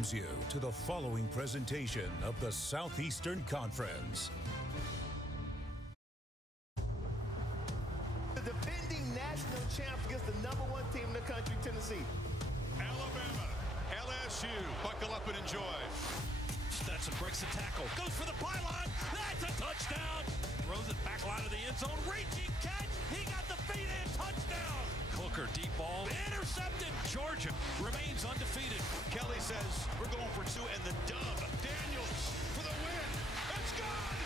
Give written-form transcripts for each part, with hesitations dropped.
You to the following presentation of the Southeastern Conference. The defending national champs against the #1 team in the country, Tennessee. Alabama, LSU, buckle up and enjoy. Stetson breaks the tackle, goes for the pylon, that's a touchdown. Throws it back line of the end zone, reaching catch, he got the feet in, touchdown. Hooker, deep ball, intercepted. Georgia remains undefeated. Kelly says we're going for two and the dub. Daniels for the win. It's good.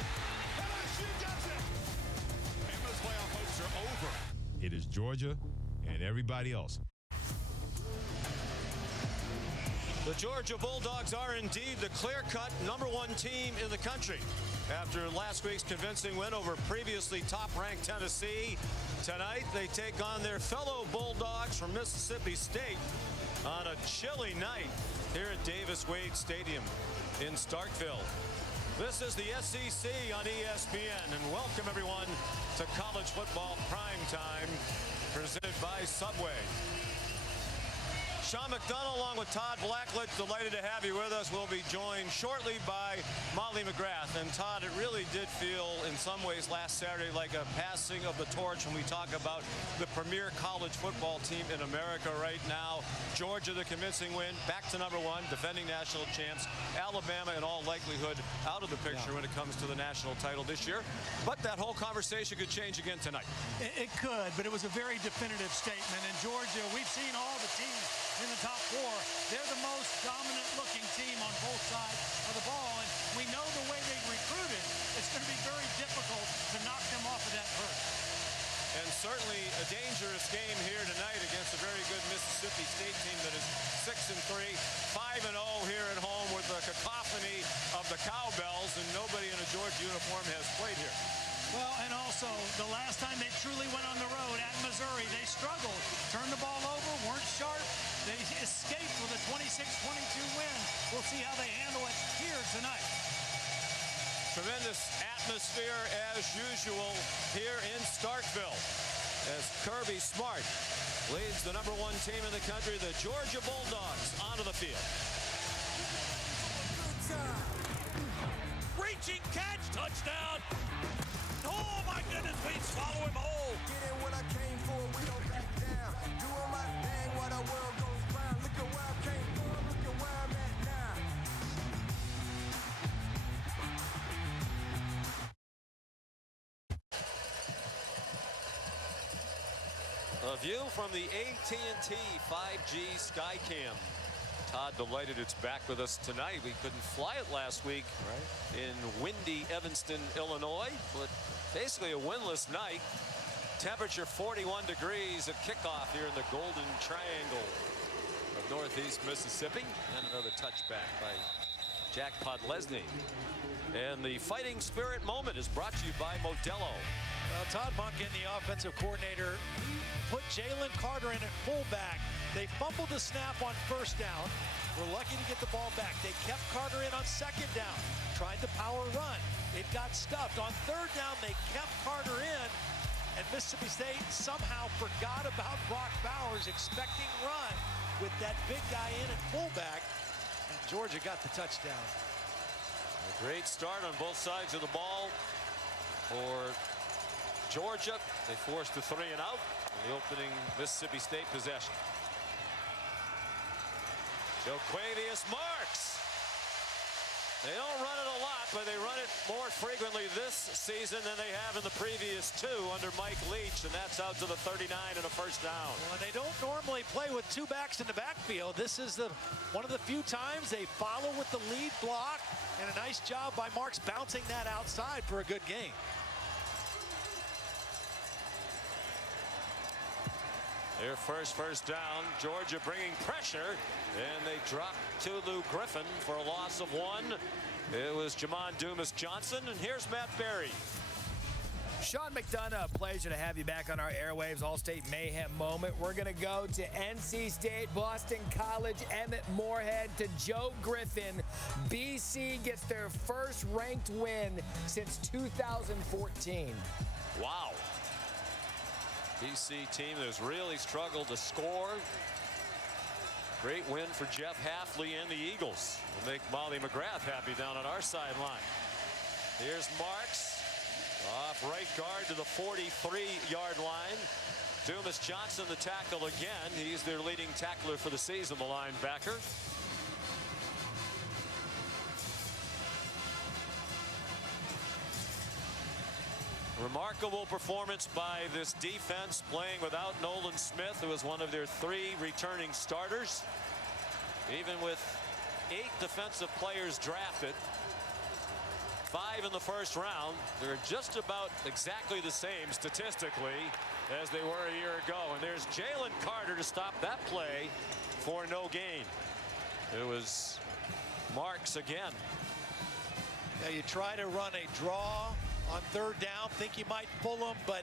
LSU does it. Bama's playoff hopes are over. It is Georgia and everybody else. The Georgia Bulldogs are indeed the clear-cut #1 team in the country. After last week's convincing win over previously top-ranked Tennessee, tonight they take on their fellow Bulldogs from Mississippi State on a chilly night here at Davis-Wade Stadium in Starkville. This is the SEC on ESPN, and welcome everyone to College Football Primetime, presented by Subway. Sean McDonough along with Todd Blackledge, delighted to have you with us. We'll be joined shortly by Molly McGrath. And Todd, it really did feel in some ways last Saturday like a passing of the torch when we talk about the premier college football team in America right now. Georgia, the convincing win, back to #1, defending national champs. Alabama, in all likelihood, out of the picture when it comes to the national title this year. But that whole conversation could change again tonight. It could, but it was a very definitive statement. And Georgia, we've seen all the teams in the top 4. They're the most dominant-looking team on both sides of the ball, and we know the way they recruited. It's going to be very difficult to knock them off of that perch. And certainly a dangerous game here tonight against a very good Mississippi State team that is 6-3, 5-0 here at home with the cacophony of the cowbells, and nobody in a Georgia uniform has played here. Well, and also, the last time they truly went on the road at Missouri, they struggled. Turned the ball over, weren't sharp. They escaped with a 26-22 win. We'll see how they handle it here tonight. Tremendous atmosphere, as usual, here in Starkville, as Kirby Smart leads the #1 team in the country, the Georgia Bulldogs, onto the field. Reaching catch, touchdown. Oh my goodness, we swallow him whole. Get in what I came for, we don't back down. Doing my thing while the world goes round. Look at where I came from, look at where I'm at now. A view from the AT&T 5G Skycam. Todd, delighted it's back with us tonight. We couldn't fly it last week in windy Evanston, Illinois, but basically a windless night. Temperature 41 degrees at kickoff here in the Golden Triangle of Northeast Mississippi. And another touchback by Jack Podlesny. And the fighting spirit moment is brought to you by Modelo. Well, Todd Monken, the offensive coordinator, put Jalen Carter in at fullback. They fumbled the snap on first down. We're lucky to get the ball back. They kept Carter in on second down. Tried the power run. It got stuffed. On third down, they kept Carter in. And Mississippi State somehow forgot about Brock Bowers, expecting run with that big guy in at fullback. And Georgia got the touchdown. A great start on both sides of the ball for Georgia. They forced a 3-and-out in the opening Mississippi State possession. Jo'quavious Marks. They don't run it a lot, but they run it more frequently this season than they have in the previous 2 under Mike Leach, and that's out to the 39 and a first down. Well, they don't normally play with 2 backs in the backfield. This is one of the few times they follow with the lead block, and a nice job by Marks bouncing that outside for a good gain. Their first down. Georgia bringing pressure, and they drop to Lou Griffin for a loss of 1. It was Jamon Dumas Johnson, and here's Matt Berry. Sean McDonough, pleasure to have you back on our airwaves. All-State Mayhem moment. We're going to go to NC State, Boston College, Emmett Moorhead to Joe Griffin. BC gets their first ranked win since 2014. Wow. BC team that has really struggled to score. Great win for Jeff Hafley and the Eagles. Will make Molly McGrath happy down on our sideline. Here's Marks off right guard to the 43-yard line. Dumas Johnson the tackle again. He's their leading tackler for the season, the linebacker. Remarkable performance by this defense, playing without Nolan Smith, who was one of their 3 returning starters. Even with 8 defensive players drafted, 5 in the first round, they're just about exactly the same statistically as they were a year ago. And there's Jalen Carter to stop that play for no gain. It was Marks again. Now you try to run a draw on third down, think you might pull him, but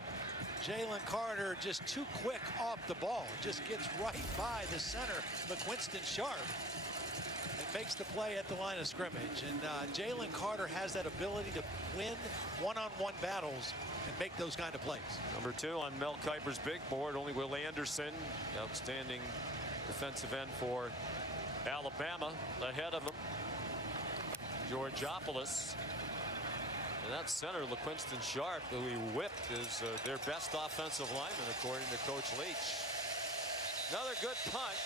Jalen Carter just too quick off the ball. Just gets right by the center, LaQuinston Sharp, and makes the play at the line of scrimmage. And Jalen Carter has that ability to win one-on-one battles and make those kind of plays. Number 2 on Mel Kiper's big board, only Will Anderson, outstanding defensive end for Alabama, ahead of him. Georgopoulos. And that center, LaQuinston Sharp, who he whipped, is their best offensive lineman, according to Coach Leach. Another good punt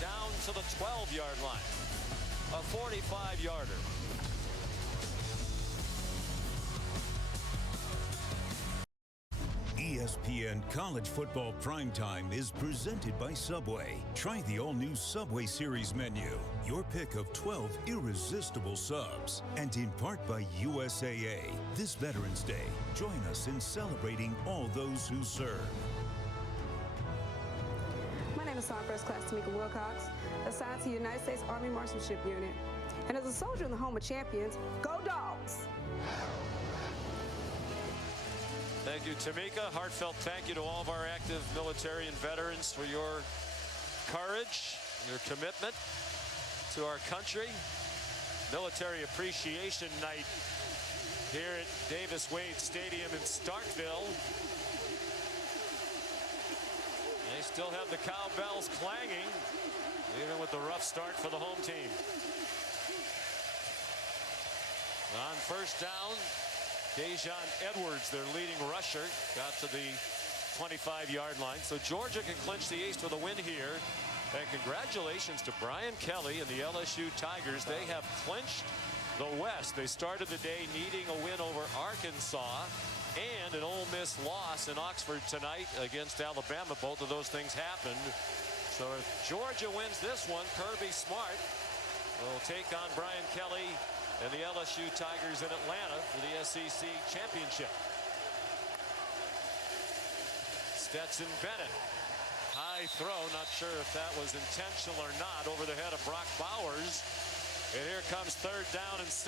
down to the 12-yard line. A 45-yarder. ESPN College Football Primetime is presented by Subway. Try the all-new Subway Series menu. Your pick of 12 irresistible subs. And in part by USAA. This Veterans Day, join us in celebrating all those who serve. My name is Sergeant First Class Tamika Wilcox, assigned to the United States Army Marshalship Unit. And as a soldier in the home of champions, go Dogs! Thank you, Tamika. Heartfelt thank you to all of our active military and veterans for your courage, your commitment to our country. Military Appreciation Night here at Davis-Wade Stadium in Starkville. They still have the cowbells clanging, even with the rough start for the home team. On first down, Dejon Edwards, their leading rusher, got to the 25-yard line. So Georgia can clinch the East with a win here. And congratulations to Brian Kelly and the LSU Tigers. They have clinched the West. They started the day needing a win over Arkansas and an Ole Miss loss in Oxford tonight against Alabama. Both of those things happened. So if Georgia wins this one, Kirby Smart will take on Brian Kelly and the LSU Tigers in Atlanta for the SEC championship. Stetson Bennett, high throw, not sure if that was intentional or not, over the head of Brock Bowers. And here comes third down and 6.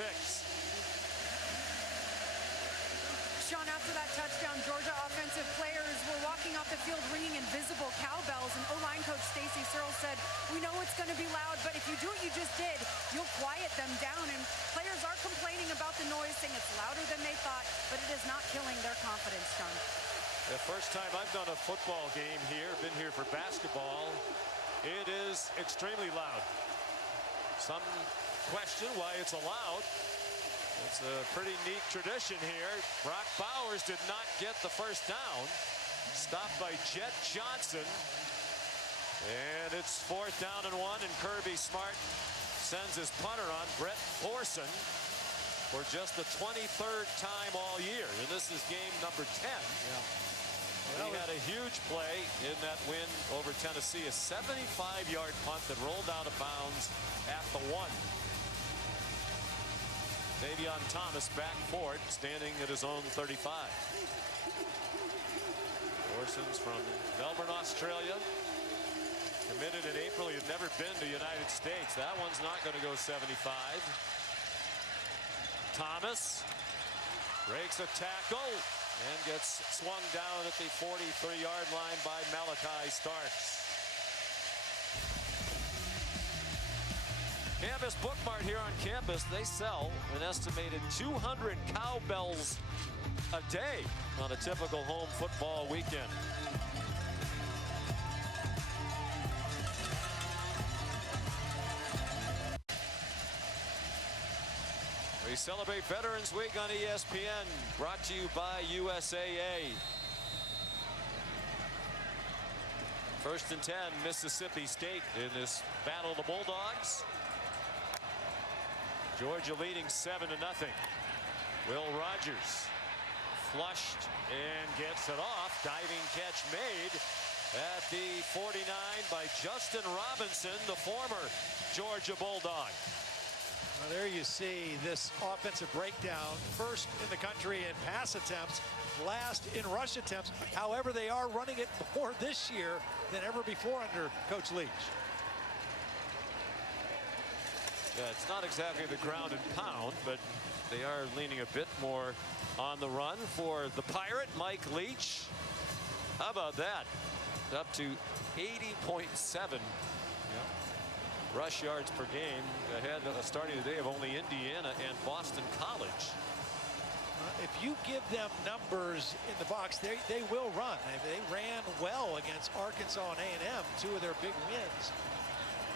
Sean, after that touchdown, Georgia offensive players were walking off the field ringing invisible cowbells, and O-line coach Stacy Searle said, "We know it's going to be loud, but if you do what you just did, you'll quiet them down." And players are complaining about the noise, saying it's louder than they thought, but it is not killing their confidence, Sean. The first time I've done a football game here, been here for basketball, it is extremely loud. Some question why it's allowed. It's a pretty neat tradition here. Brock Bowers did not get the first down. Stopped by Jet Johnson. And it's 4th down and 1, and Kirby Smart sends his punter on, Brett Thorson, for just the 23rd time all year. And this is game number 10. Yeah. He had a huge play in that win over Tennessee, a 75-yard punt that rolled out of bounds at the 1. Davion Thomas back for it, standing at his own 35. Orson's from Melbourne, Australia. Committed in April. He had never been to the United States. That one's not going to go 75. Thomas breaks a tackle and gets swung down at the 43-yard line by Malachi Starks. Campus Bookmart here on campus, they sell an estimated 200 cowbells a day on a typical home football weekend. We celebrate Veterans Week on ESPN, brought to you by USAA. 1st and 10, Mississippi State in this battle of the Bulldogs. Georgia leading 7-0. Will Rogers flushed and gets it off. Diving catch made at the 49 by Justin Robinson, the former Georgia Bulldog. Well, there you see this offensive breakdown. First in the country in pass attempts, last in rush attempts. However, they are running it more this year than ever before under Coach Leach. Yeah, it's not exactly the ground and pound, but they are leaning a bit more on the run for the Pirate, Mike Leach. How about that? Up to 80.7 rush yards per game, ahead starting today of only Indiana and Boston College. If you give them numbers in the box, they will run. They ran well against Arkansas and A&M, 2 of their big wins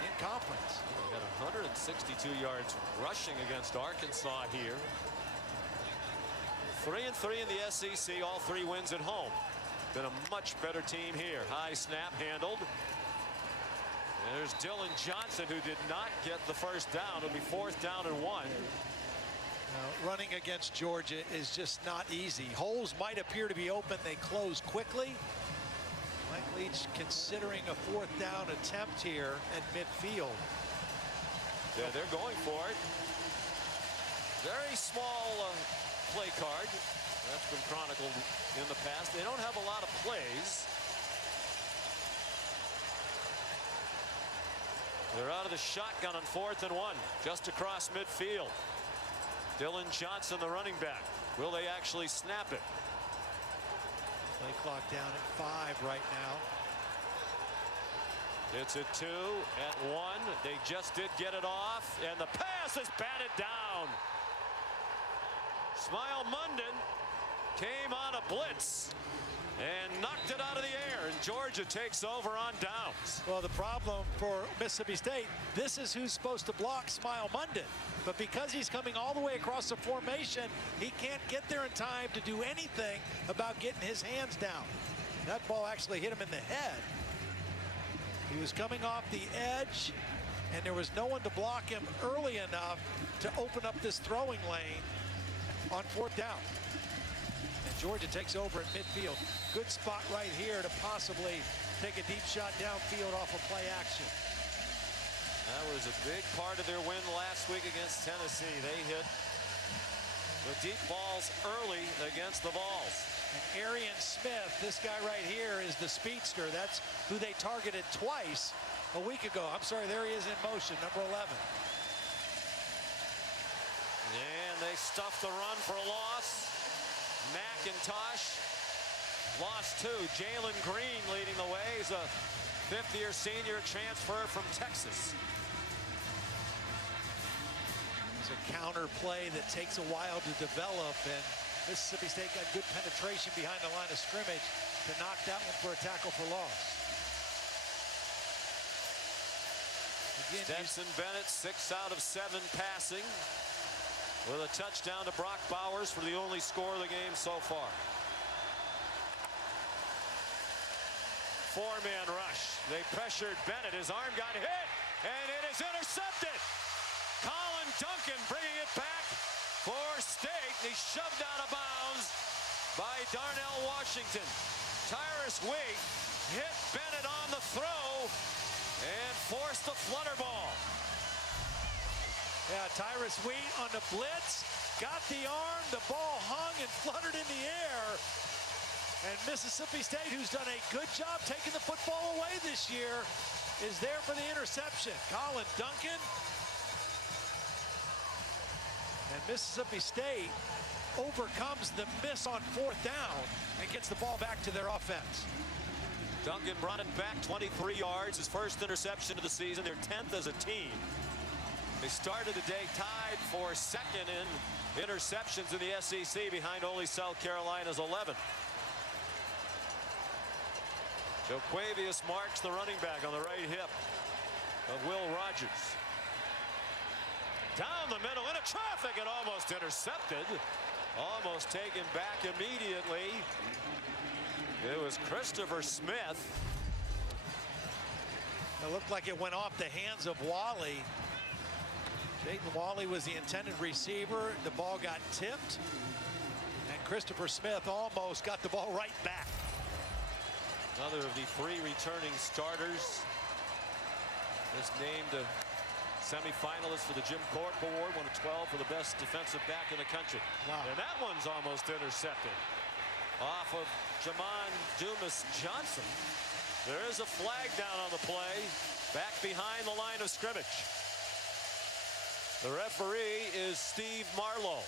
in conference. They had 162 yards rushing against Arkansas here. 3-3 in the SEC, all 3 wins at home. Been a much better team here. High snap handled. There's Dylan Johnson, who did not get the first down. It'll be 4th down and 1. Running against Georgia is just not easy. Holes might appear to be open. They close quickly. Mike Leach considering a 4th down attempt here at midfield. Yeah, they're going for it. Very small play card. That's been chronicled in the past. They don't have a lot of plays. They're out of the shotgun on 4th and 1, just across midfield. Dylan Johnson, the running back. Will they actually snap it? Play clock down at 5 right now. It's at 2, at 1. They just did get it off, and the pass is batted down. Smile Munden came on a blitz and knocked it out of the air, and Georgia takes over on downs. Well, the problem for Mississippi State, this is who's supposed to block Smile Munden. But because he's coming all the way across the formation, he can't get there in time to do anything about getting his hands down. That ball actually hit him in the head. He was coming off the edge, and there was no one to block him early enough to open up this throwing lane on 4th down. And Georgia takes over at midfield. Good spot right here to possibly take a deep shot downfield off of play action. That was a big part of their win last week against Tennessee. They hit the deep balls early against the Vols. And Arian Smith, this guy right here, is the speedster. That's who they targeted twice a week ago. I'm sorry, there he is in motion, number 11. And they stuffed the run for a loss. McIntosh lost 2. Jalen Green leading the way. He's a 5th-year senior transfer from Texas. It's a counter play that takes a while to develop, and Mississippi State got good penetration behind the line of scrimmage to knock that one for a tackle for loss. Again, Stetson Bennett, 6 out of 7 passing, with a touchdown to Brock Bowers for the only score of the game so far. 4-man rush. They pressured Bennett. His arm got hit, and it is intercepted. Colin Duncan bringing it back for State. He's shoved out of bounds by Darnell Washington. Tyrus Wheat hit Bennett on the throw and forced the flutter ball. Yeah, Tyrus Wheat on the blitz, got the arm, the ball hung and fluttered in the air. And Mississippi State, who's done a good job taking the football away this year, is there for the interception. Colin Duncan. And Mississippi State overcomes the miss on 4th down and gets the ball back to their offense. Duncan brought it back 23 yards, his first interception of the season, their 10th as a team. They started the day tied for 2nd in interceptions in the SEC behind only South Carolina's 11. Jo'quavious Marks, the running back, on the right hip of Will Rogers. Down the middle into traffic and almost intercepted. Almost taken back immediately. It was Christopher Smith. It looked like it went off the hands of Wally. Jayden Wally was the intended receiver. The ball got tipped. And Christopher Smith almost got the ball right back. Another of the 3 returning starters. Just named a semifinalist for the Jim Thorpe Award, one of 12 for the best defensive back in the country. Wow. And that one's almost intercepted. Off of Jamon Dumas Johnson. There is a flag down on the play, back behind the line of scrimmage. The referee is Steve Marlowe.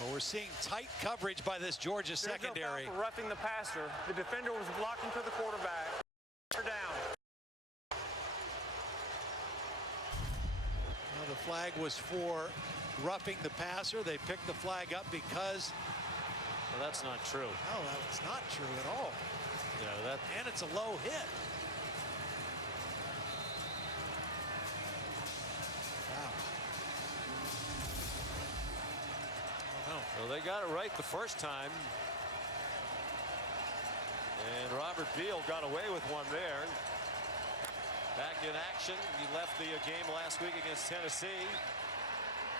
Well, we're seeing tight coverage by this Georgia secondary. No foul for roughing the passer. The defender was blocking to the quarterback. They're down. Well, the flag was for roughing the passer. They picked the flag up because... Well, that's not true. No, that's not true at all. Yeah, and it's a low hit. Wow. Well, they got it right the first time. And Robert Beal got away with one there. Back in action. He left the game last week against Tennessee.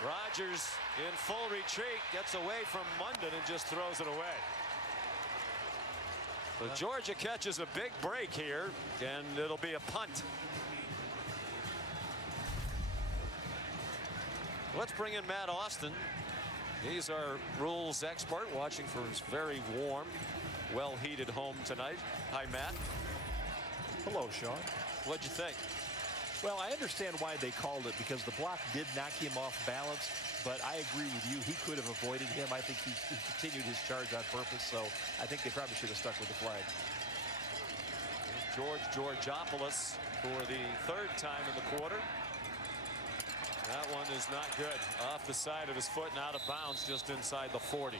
Rodgers in full retreat, gets away from Munden and just throws it away. But Georgia catches a big break here, and it'll be a punt. Let's bring in Matt Austin. He's our rules expert, watching for his very warm, well-heated home tonight. Hi, Matt. Hello, Sean. What'd you think? Well, I understand why they called it, because the block did knock him off balance, but I agree with you. He could have avoided him. I think he continued his charge on purpose, so I think they probably should have stuck with the flag. George Georgopoulos for the 3rd time in the quarter. That one is not good. Off the side of his foot and out of bounds just inside the 40.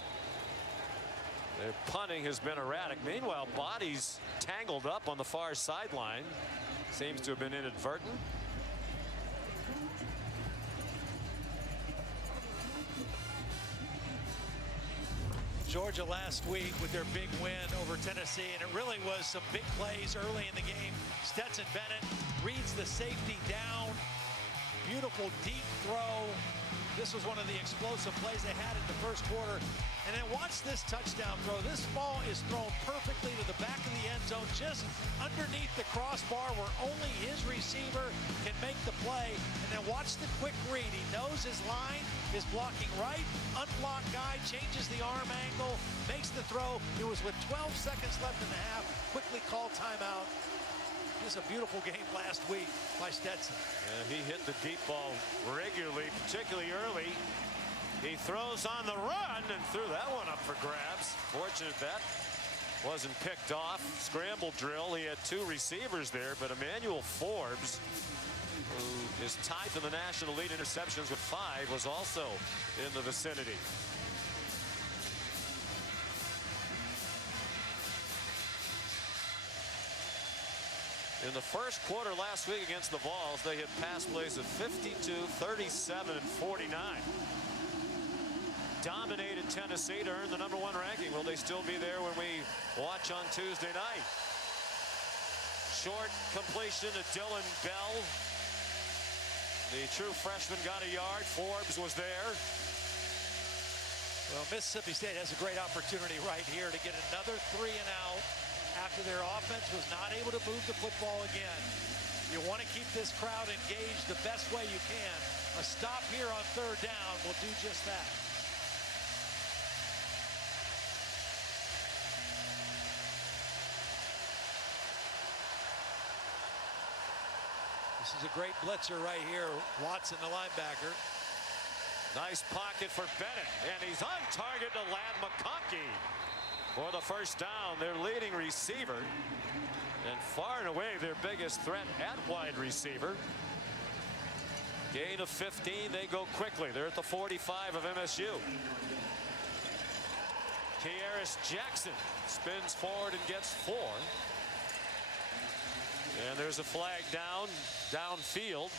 Their punting has been erratic. Meanwhile, bodies tangled up on the far sideline. Seems to have been inadvertent. Georgia last week with their big win over Tennessee, and it really was some big plays early in the game. Stetson Bennett reads the safety down. Beautiful deep throw. This was one of the explosive plays they had in the first quarter. And then watch this touchdown throw. This ball is thrown perfectly to the back of the end zone, just underneath the crossbar where only his receiver can make the play. And then watch the quick read. He knows his line is blocking right. Unblocked guy changes the arm angle, makes the throw. It was with 12 seconds left in the half. Quickly called timeout. This is a beautiful game last week by Stetson. Yeah, he hit the deep ball regularly, particularly early. He throws on the run and threw that one up for grabs. Fortunate that wasn't picked off. Scramble drill. He had 2 receivers there, but Emmanuel Forbes, who is tied for the national lead interceptions with 5, was also in the vicinity. In the first quarter last week against the Vols, they hit pass plays of 52, 37, and 49. Dominated Tennessee to earn the #1 ranking. Will they still be there when we watch on Tuesday night? Short completion to Dylan Bell. The true freshman got a yard. Forbes was there. Well, Mississippi State has a great opportunity right here to get another 3 and out after their offense was not able to move the football again. You want to keep this crowd engaged the best way you can. A stop here on 3rd down will do just that. This is a great blitzer right here. Watson, the linebacker. Nice pocket for Bennett, and he's on target to Ladd McConkey for the first down. Their leading receiver, and far and away their biggest threat at wide receiver. Gain of 15. They go quickly. They're at the 45 of MSU. Kearis Jackson spins forward and gets 4. And there's a flag downfield.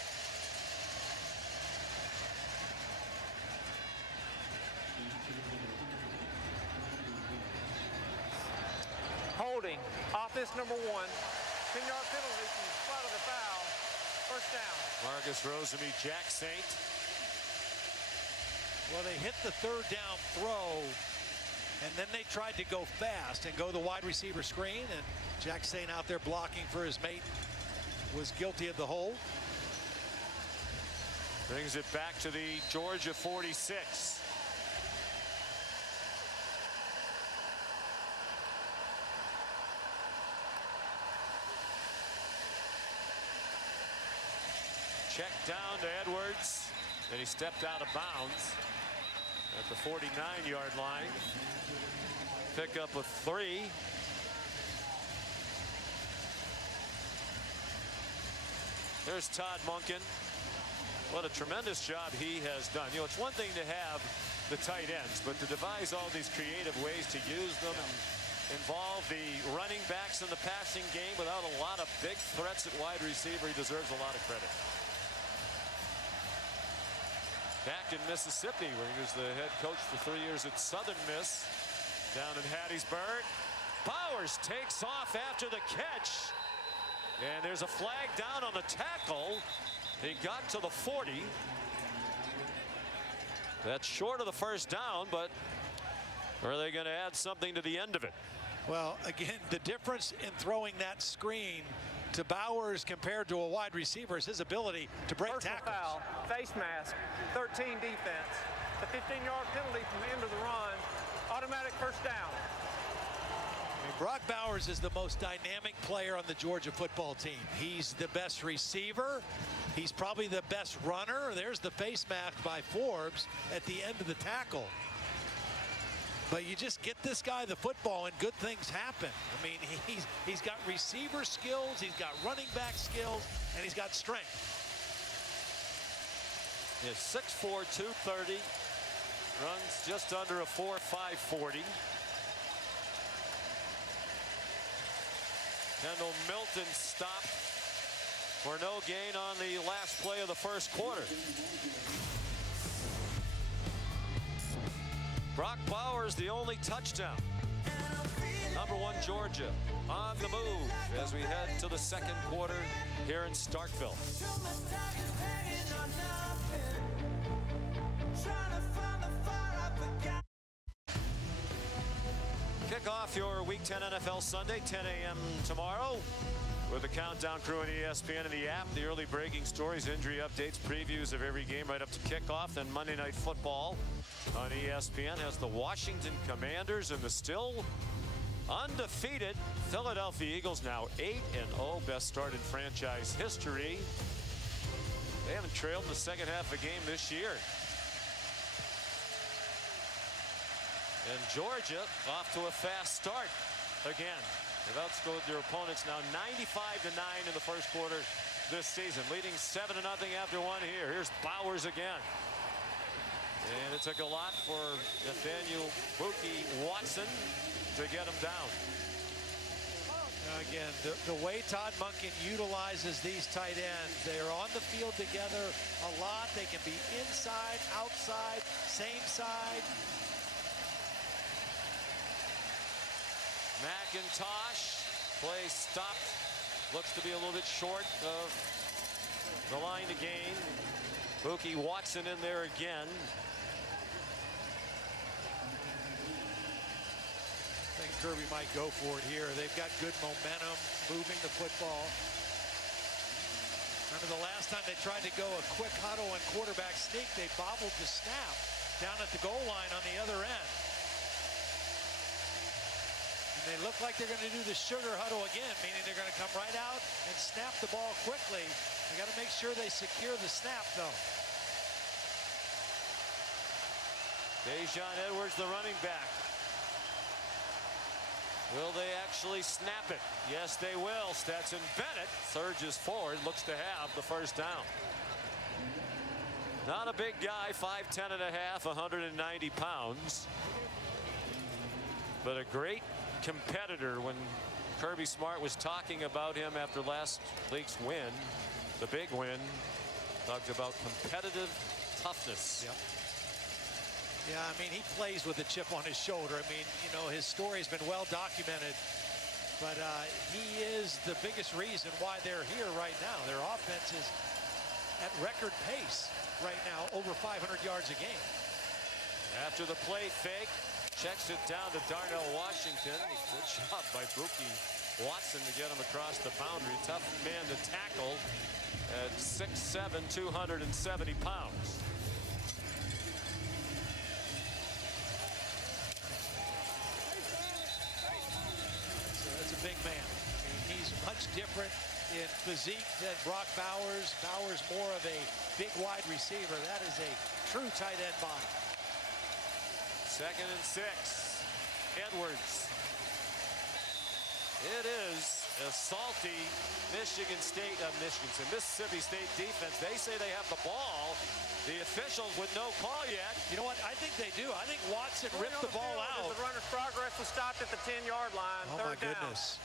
Offense number 1. 10-yard penalty from the spot of the foul. First down. Marcus Rosemy-Jacksaint. Well, they hit the third down throw, and then they tried to go fast and go the wide receiver screen, and Jacksaint out there blocking for his mate was guilty of the hold. Brings it back to the Georgia 46. Check down to Edwards, and he stepped out of bounds at the 49-yard line. Pick up a 3. There's Todd Monken. What a tremendous job he has done. You know, it's one thing to have the tight ends, but to devise all these creative ways to use them and involve the running backs in the passing game without a lot of big threats at wide receiver, he deserves a lot of credit. Back in Mississippi, where he was the head coach for 3 years at Southern Miss, down in Hattiesburg. Bowers takes off after the catch, and there's a flag down on the tackle. He got to the 40. That's short of the first down, but are they going to add something to the end of it? Well, again, the difference in throwing that screen to Bowers compared to a wide receiver is his ability to break tackles. Foul, face mask, 13 defense. The 15-yard penalty from the end of the run. Automatic first down. Brock Bowers is the most dynamic player on the Georgia football team. He's the best receiver. He's probably the best runner. There's the face mask by Forbes at the end of the tackle. But you just get this guy the football and good things happen. I mean, he's got receiver skills, he's got running back skills, and he's got strength. He's 6'4", 230. Runs just under a 4.5 40. Kendall Milton stopped for no gain on the last play of the first quarter. Brock Bowers, the only touchdown. Number 1 Georgia on the move as we head to the second quarter here in Starkville. Kick off your Week 10 NFL Sunday, 10 a.m. tomorrow, with the Countdown crew on ESPN and the app. The early breaking stories, injury updates, previews of every game right up to kickoff. Then Monday Night Football on ESPN has the Washington Commanders and the still undefeated Philadelphia Eagles, now 8-0, best start in franchise history. They haven't trailed in the second half of a game this year. And Georgia off to a fast start again. They've outscored their opponents now 95-9 in the first quarter this season, leading 7-0 after one here. Here's Bowers again. And it took a lot for Nathaniel Bookie Watson to get him down. Again, the way Todd Monken utilizes these tight ends, they are on the field together a lot. They can be inside, outside, same side. McIntosh, play stopped. Looks to be a little bit short of the line to gain. Bookie Watson in there again. I think Kirby might go for it here. They've got good momentum, moving the football. Remember the last time they tried to go a quick huddle and quarterback sneak, they bobbled the snap down at the goal line on the other end. And they look like they're going to do the sugar huddle again, meaning they're going to come right out and snap the ball quickly. They got to make sure they secure the snap, though. Dejon Edwards, the running back. Will they actually snap it? Yes, they will. Stetson Bennett surges forward, looks to have the first down. Not a big guy, 5'10 and a half, 190 pounds. But a great competitor. When Kirby Smart was talking about him after last week's win, the big win, talked about competitive toughness. Yep. Yeah, I mean, he plays with a chip on his shoulder. I mean, you know, his story has been well documented. But he is the biggest reason why they're here right now. Their offense is at record pace right now, over 500 yards a game. After the play fake, checks it down to Darnell Washington. Good job by Buki Watson to get him across the boundary. Tough man to tackle at 6'7", 270 pounds. That's a big man. I mean, he's much different in physique than Brock Bowers. Bowers more of a big wide receiver. That is a true tight end body. 2nd and 6. Edwards. It is a salty Mississippi State defense. They say they have the ball. The officials with no call yet. You know what? I think they do. I think Watson ripped the ball out. The runner's progress was stopped at the 10-yard line. Oh, my goodness.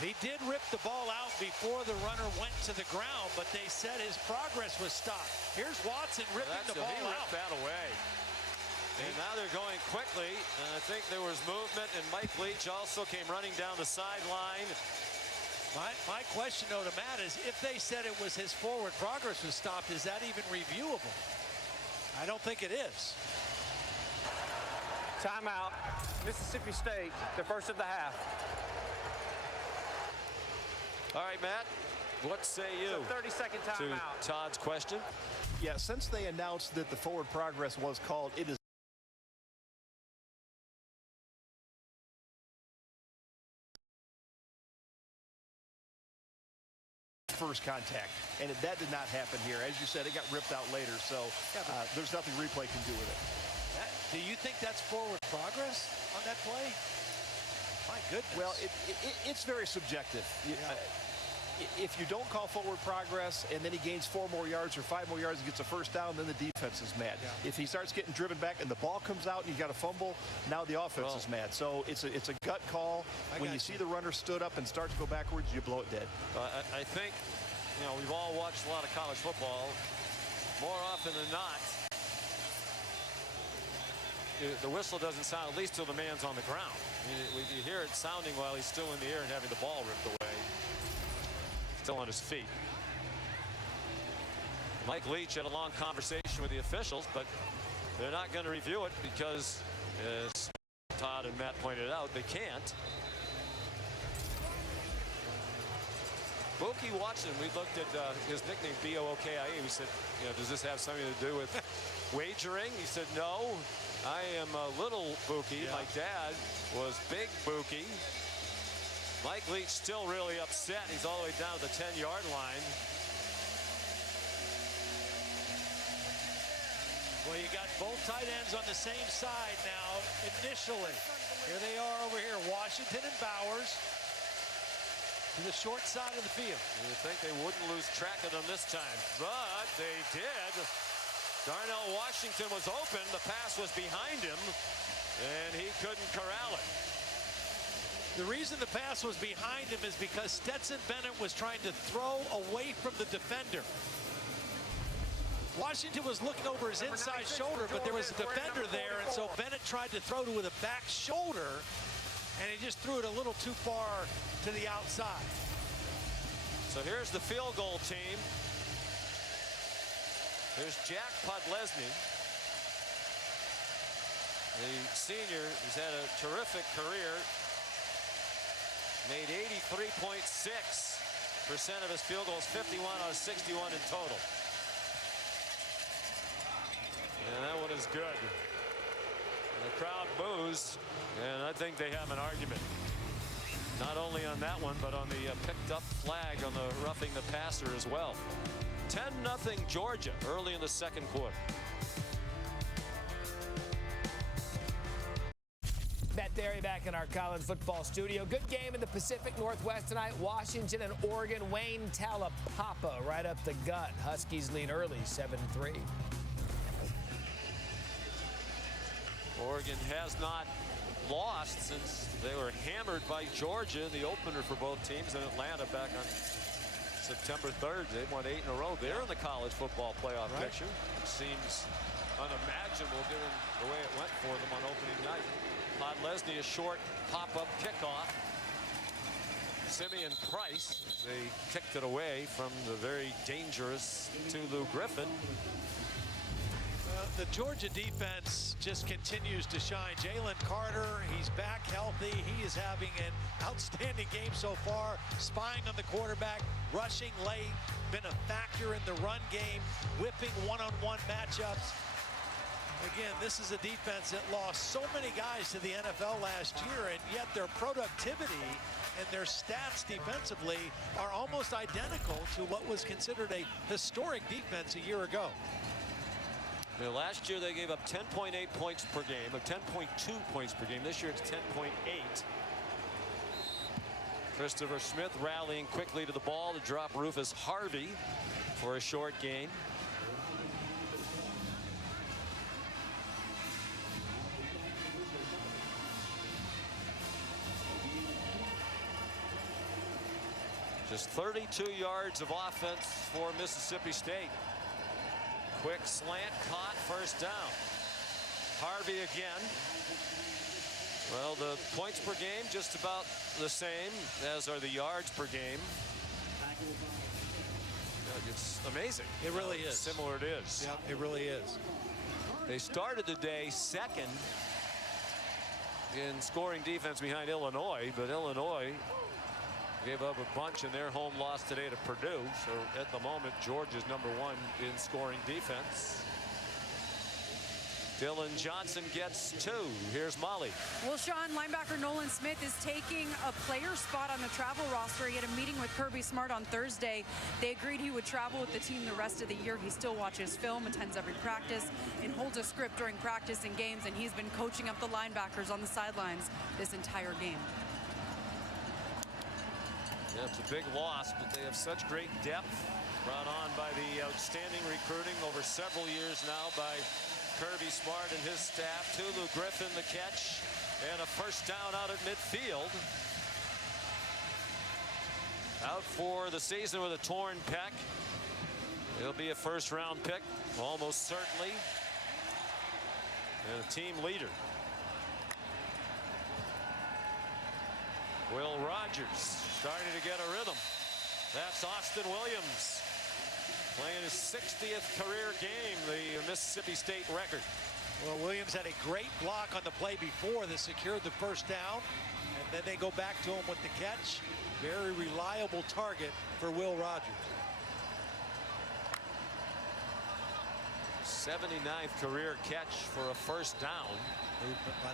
He did rip the ball out before the runner went to the ground, but they said his progress was stopped. Here's Watson ripping the ball He out. ripped that away. And now they're going quickly. And I think there was movement, and Mike Leach also came running down the sideline. My question, though, to Matt is, if they said it was his forward progress was stopped, is that even reviewable? I don't think it is. Timeout. Mississippi State, the first of the half. All right, Matt, what say you? 30-second timeout. To Todd's question. Yeah, since they announced that the forward progress was called, it is first contact, and that did not happen here. As you said, it got ripped out later, so there's nothing replay can do with it. Do you think that's forward progress on that play? My goodness. Well, it's very subjective. If you don't call forward progress and then he gains 4 more yards or 5 more yards and gets a first down, then the defense is mad. Yeah. If he starts getting driven back and the ball comes out and you got a fumble, now the offense is mad. So it's a gut call. When you see the runner stood up and start to go backwards, you blow it dead. I think, we've all watched a lot of college football. More often than not, the whistle doesn't sound, at least till the man's on the ground. You hear it sounding while he's still in the air and having the ball ripped away. Still on his feet. Mike Leach had a long conversation with the officials, but they're not going to review it because, as Todd and Matt pointed out, they can't. Buki Watson, we looked at his nickname, B-O-O-K-I-E. We said, does this have something to do with wagering? He said, no, I am a little Buki. Yeah. My dad was Big Buki. Mike Leach still really upset. He's all the way down to the 10-yard line. Well, you got both tight ends on the same side now initially. Here they are over here, Washington and Bowers to the short side of the field. You think they wouldn't lose track of them this time, but they did. Darnell Washington was open. The pass was behind him, and he couldn't corral it. The reason the pass was behind him is because Stetson Bennett was trying to throw away from the defender. Washington was looking over his inside shoulder, but there was a defender there, and so Bennett tried to throw to with a back shoulder, and he just threw it a little too far to the outside. So here's the field goal team. There's Jack Podlesny, the senior. He's had a terrific career. Made 83.6% of his field goals, 51 out of 61 in total. And that one is good. And the crowd boos, and I think they have an argument. Not only on that one, but on the picked up flag on the roughing the passer as well. 10-0 Georgia early in the second quarter. Matt Derry back in our college football studio. Good game in the Pacific Northwest tonight. Washington and Oregon. Wayne Talapapa right up the gut. Huskies lead early, 7-3. Oregon has not lost since they were hammered by Georgia in the opener for both teams in Atlanta back on September 3rd. They won 8 in a row. They're in the college football playoff picture. It seems unimaginable given the way it went for them on opening night. Podlesny, a short pop-up kickoff. Simeon Price. They kicked it away from the very dangerous Tulu Griffin. The Georgia defense just continues to shine. Jalen Carter, he's back healthy. He is having an outstanding game so far, spying on the quarterback, rushing late, been a factor in the run game, whipping one-on-one matchups. Again, this is a defense that lost so many guys to the NFL last year, and yet their productivity and their stats defensively are almost identical to what was considered a historic defense a year ago. Last year they gave up 10.8 points per game, or 10.2 points per game. This year it's 10.8. Christopher Smith rallying quickly to the ball to drop Rufus Harvey for a short gain. Just 32 yards of offense for Mississippi State. Quick slant caught, first down. Harvey again. Well, the points per game just about the same as are the yards per game. It's amazing. It really is. Similar it is. Yeah, it really is. They started the day second in scoring defense behind Illinois, but Illinois gave up a bunch in their home loss today to Purdue. So at the moment, Georgia's #1 in scoring defense. Dylan Johnson gets 2. Here's Molly. Well, Sean, linebacker Nolan Smith is taking a player spot on the travel roster. He had a meeting with Kirby Smart on Thursday. They agreed he would travel with the team the rest of the year. He still watches film, attends every practice, and holds a script during practice and games, and he's been coaching up the linebackers on the sidelines this entire game. Yeah, it's a big loss, but they have such great depth brought on by the outstanding recruiting over several years now by Kirby Smart and his staff. Tulu Griffin the catch and a first down out at midfield. Out for the season with a torn pec. He'll be a first-round pick, almost certainly, and a team leader. Will Rogers starting to get a rhythm. That's Austin Williams playing his 60th career game, the Mississippi State record. Well, Williams had a great block on the play before that secured the first down, and then they go back to him with the catch. Very reliable target for Will Rogers. 79th career catch for a first down.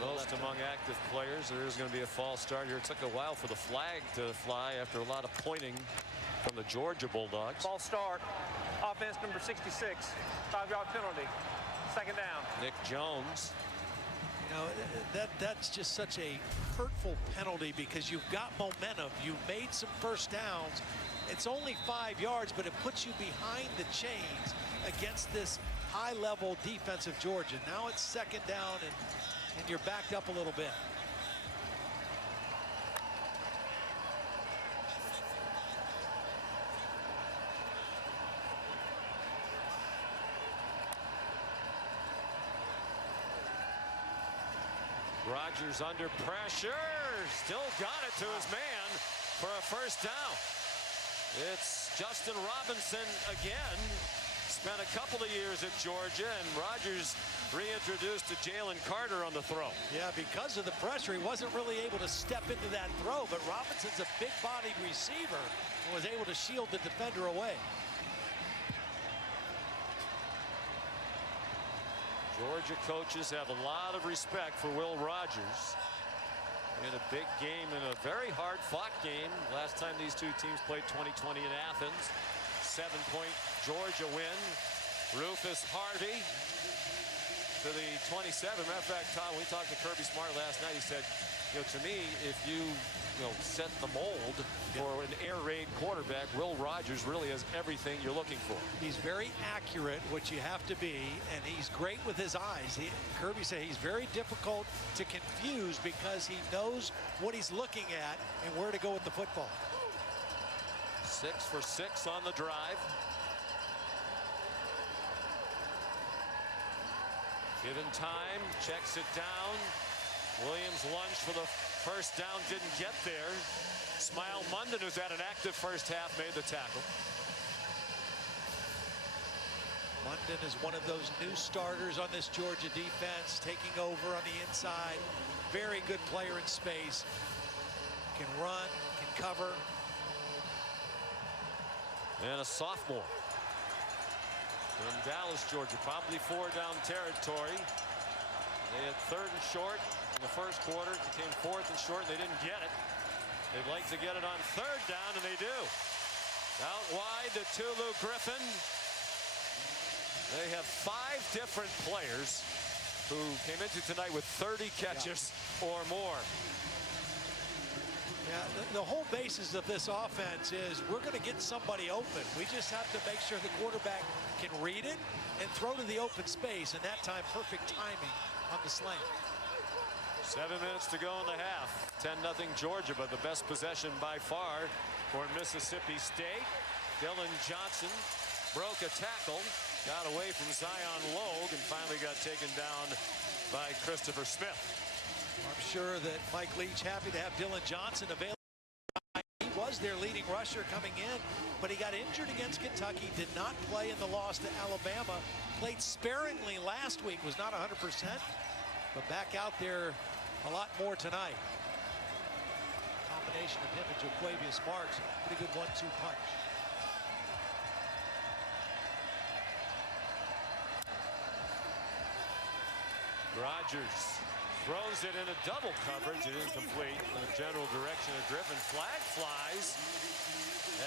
Most among active players. There is going to be a false start here. It took a while for the flag to fly after a lot of pointing from the Georgia Bulldogs. False start. Offense number 66. 5-yard penalty. Second down. Nick Jones. You know, that's just such a hurtful penalty because you've got momentum. You've made some first downs. It's only 5 yards, but it puts you behind the chains against this high-level defensive Georgia. Now it's second down, and you're backed up a little bit. Rogers under pressure. Still got it to his man for a first down. It's Justin Robinson again. Spent a couple of years at Georgia, and Rogers reintroduced to Jalen Carter on the throw. Yeah, because of the pressure, he wasn't really able to step into that throw, but Robinson's a big-bodied receiver and was able to shield the defender away. Georgia coaches have a lot of respect for Will Rogers in a big game, in a very hard-fought game. Last time these two teams played 2020 in Athens. 7-point Georgia win. Rufus Harvey to the 27. Matter of fact, Tom, we talked to Kirby Smart last night. He said, you know, to me, if you set the mold for an air raid quarterback, Will Rogers really has everything you're looking for. He's very accurate, which you have to be, and he's great with his eyes. Kirby said he's very difficult to confuse because he knows what he's looking at and where to go with the football. 6 for 6 on the drive. Given time, checks it down. Williams lunged for the First down didn't get there. Smile Munden, who's had an active first half, made the tackle. Munden is one of those new starters on this Georgia defense, taking over on the inside. Very good player in space. Can run, can cover. And a sophomore from Dallas, Georgia, probably 4-down territory. They had 3rd and short in the first quarter. It became 4th and short, and they didn't get it. They'd like to get it on 3rd down, and they do. Out wide to Tulu Griffin. They have 5 different players who came into tonight with 30 catches or more. Yeah, the whole basis of this offense is we're going to get somebody open. We just have to make sure the quarterback can read it and throw to the open space, and that time perfect timing on the slant. 7 minutes to go in the half. 10-0 Georgia, but the best possession by far for Mississippi State. Dylan Johnson broke a tackle, got away from Zion Logue, and finally got taken down by Christopher Smith. I'm sure that Mike Leach happy to have Dylan Johnson available. He was their leading rusher coming in, but he got injured against Kentucky, did not play in the loss to Alabama, played sparingly last week, was not 100%, but back out there a lot more tonight. Combination of him and Jo'quavious Marks, pretty good 1-2 punch. Rodgers throws it in a double coverage and incomplete in the general direction of Griffin. Flag flies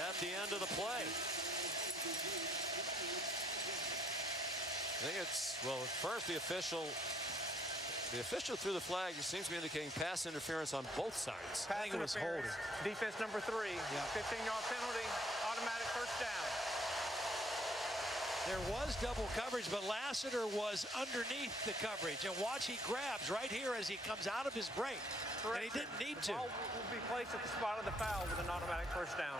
at the end of the play. I think it's, well, at first the official threw the flag. It seems to be indicating pass interference on both sides. I think it was holding. Defense number 3, 15-yard penalty, automatic first down. There was double coverage, but Lassiter was underneath the coverage. And watch, he grabs right here as he comes out of his break. Correct. And he didn't need to. The ball will be placed at the spot of the foul with an automatic first down.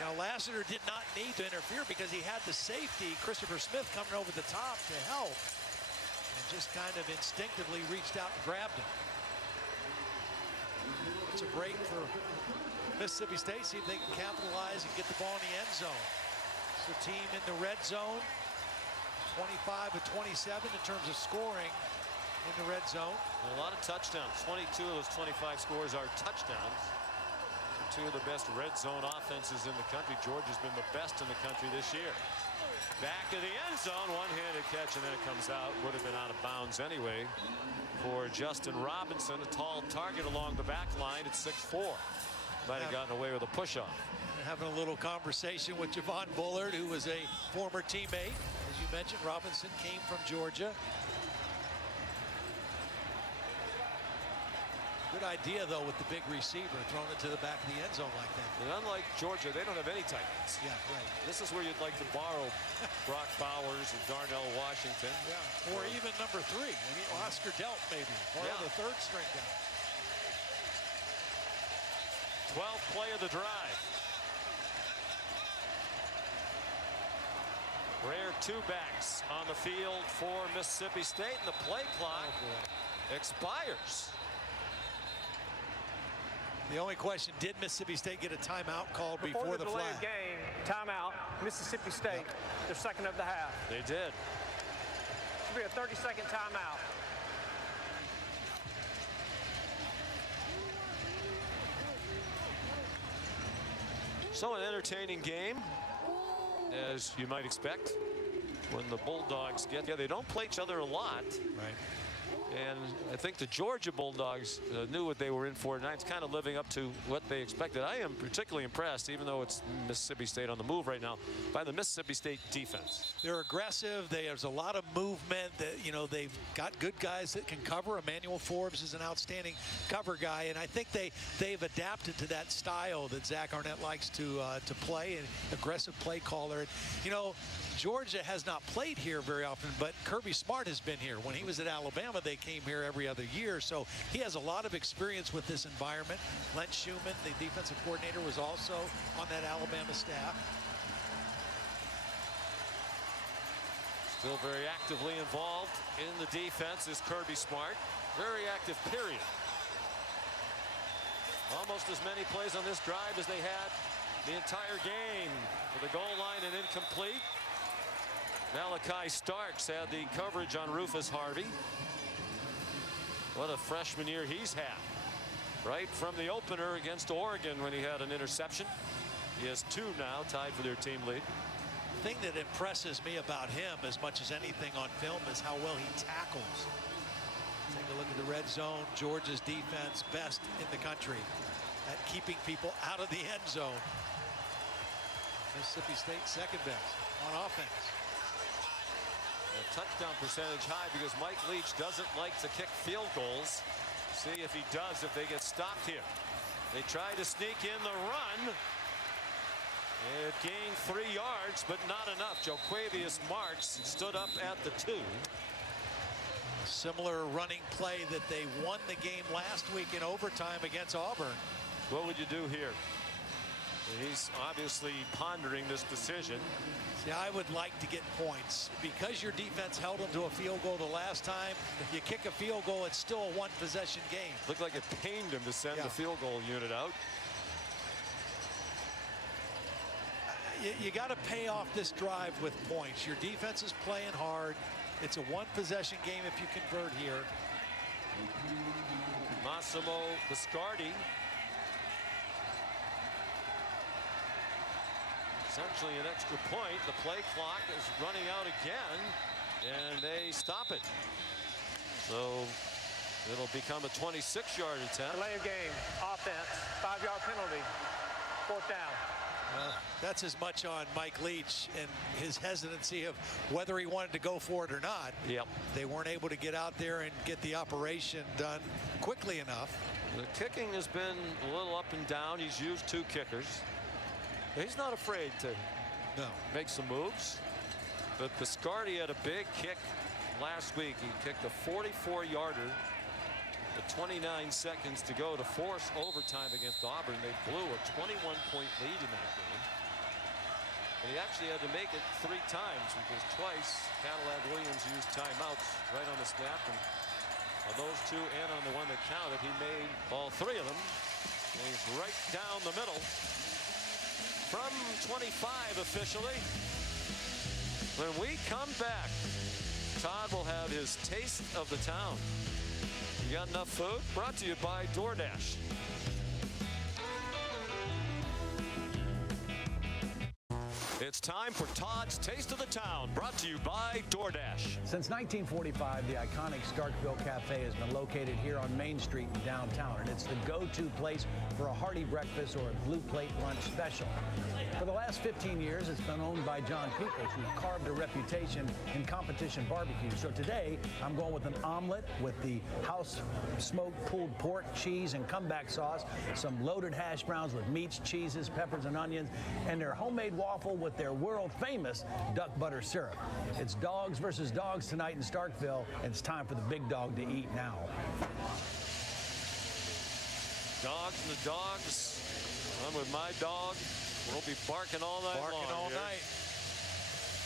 You know, Lassiter did not need to interfere because he had the safety, Christopher Smith, coming over the top to help. And just kind of instinctively reached out and grabbed him. It's a break for Mississippi State. See if they can capitalize and get the ball in the end zone. The team in the red zone, 25 of 27 in terms of scoring in the red zone. And a lot of touchdowns. 22 of those 25 scores are touchdowns. Two of the best red zone offenses in the country. Georgia's been the best in the country this year. Back to the end zone, one-handed catch, and then it comes out. Would have been out of bounds anyway for Justin Robinson, a tall target along the back line at 6'4". Might have gotten away with a push-off. Having a little conversation with Javon Bullard, who was a former teammate. As you mentioned, Robinson came from Georgia. Good idea, though, with the big receiver throwing it to the back of the end zone like that. And unlike Georgia, they don't have any tight ends. Yeah, right. This is where you'd like to borrow Brock Bowers and Darnell Washington. Yeah, or even number 3. Maybe Oscar Delp, maybe. Or the 3rd string guy. 12th play of the drive. Rare 2 backs on the field for Mississippi State, and the play clock expires. The only question, did Mississippi State get a timeout called before the flag? Game, timeout, Mississippi State, their second of the half. They did. Should be a 30-second timeout. So an entertaining game, as you might expect, when the Bulldogs get there. They don't play each other a lot. Right. And I think the Georgia Bulldogs knew what they were in for tonight. It's kind of living up to what they expected. I am particularly impressed, even though it's Mississippi State on the move right now, by the Mississippi State defense. They're aggressive. There's a lot of movement. That, you know, they've got good guys that can cover. Emmanuel Forbes is an outstanding cover guy, and I think they've adapted to that style that Zach Arnett likes to play, an aggressive play caller. And, you know, Georgia has not played here very often, but Kirby Smart has been here. When he was at Alabama, they came here every other year, so he has a lot of experience with this environment. Len Schumann, the defensive coordinator, was also on that Alabama staff. Still very actively involved in the defense is Kirby Smart. Very active, period. Almost as many plays on this drive as they had the entire game. For the goal line and incomplete. Malachi Starks had the coverage on Rufus Harvey. What a freshman year he's had. Right from the opener against Oregon when he had an interception. He has 2 now, tied for their team lead. The thing that impresses me about him as much as anything on film is how well he tackles. Take a look at the red zone. Georgia's defense best in the country at keeping people out of the end zone. Mississippi State second best on offense. A touchdown percentage high because Mike Leach doesn't like to kick field goals. See if he does if they get stopped here. They try to sneak in the run. It gained 3 yards, but not enough. Jo'quavious Marks stood up at the 2. Similar running play that they won the game last week in overtime against Auburn. What would you do here? He's obviously pondering this decision. See, I would like to get points. Because your defense held them to a field goal the last time, if you kick a field goal, it's still a 1-possession game. Looked like it pained him to send the field goal unit out. You got to pay off this drive with points. Your defense is playing hard. It's a 1-possession game if you convert here. Massimo Biscardi. Essentially an extra point. The play clock is running out again, and they stop it. So it'll become a 26-yard attempt. Delay of game, offense, 5-yard penalty, 4th down. That's as much on Mike Leach and his hesitancy of whether he wanted to go for it or not. Yep. They weren't able to get out there and get the operation done quickly enough. The kicking has been a little up and down. He's used 2 kickers. He's not afraid to make some moves. But Biscardi had a big kick last week. He kicked a 44-yarder with 29 seconds to go to force overtime against Auburn. They blew a 21-point lead in that game. And he actually had to make it 3 times because twice Cadillac Williams used timeouts right on the snap. And on those 2 and on the one that counted, he made all 3 of them. And he's right down the middle. From 25 officially. When we come back, Todd will have his taste of the town. You got enough food? Brought to you by DoorDash. It's time for Todd's Taste of the Town, brought to you by DoorDash. Since 1945, the iconic Starkville Cafe has been located here on Main Street in downtown, and it's the go-to place for a hearty breakfast or a blue plate lunch special. For the last 15 years, it's been owned by John Peoples, who carved a reputation in competition barbecue. So today, I'm going with an omelet with the house smoked pulled pork, cheese, and comeback sauce, some loaded hash browns with meats, cheeses, peppers, and onions, and their homemade waffle with their world-famous duck butter syrup. It's dogs versus dogs tonight in Starkville, and it's time for the big dog to eat now. Dogs and the dogs. I'm with my dog. We'll be barking all night long. Barking all night.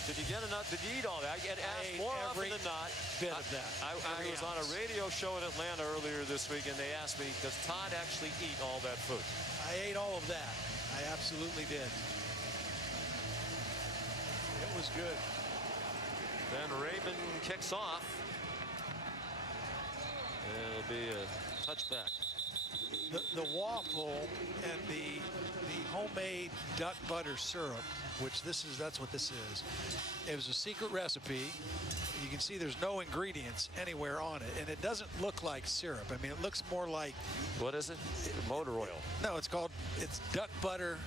Did you get enough? Did you eat all that? I get asked more often than not. Bit of that. I was on a radio show in Atlanta earlier this week, and they asked me, does Todd actually eat all that food? I ate all of that. I absolutely did. It was good. Then Raymond kicks off. And it'll be a touchback. The waffle and the homemade duck butter syrup, which that's what this is. It was a secret recipe. You can see there's no ingredients anywhere on it, and it doesn't look like syrup. I mean, it looks more like, what is it? Motor oil. No, it's duck butter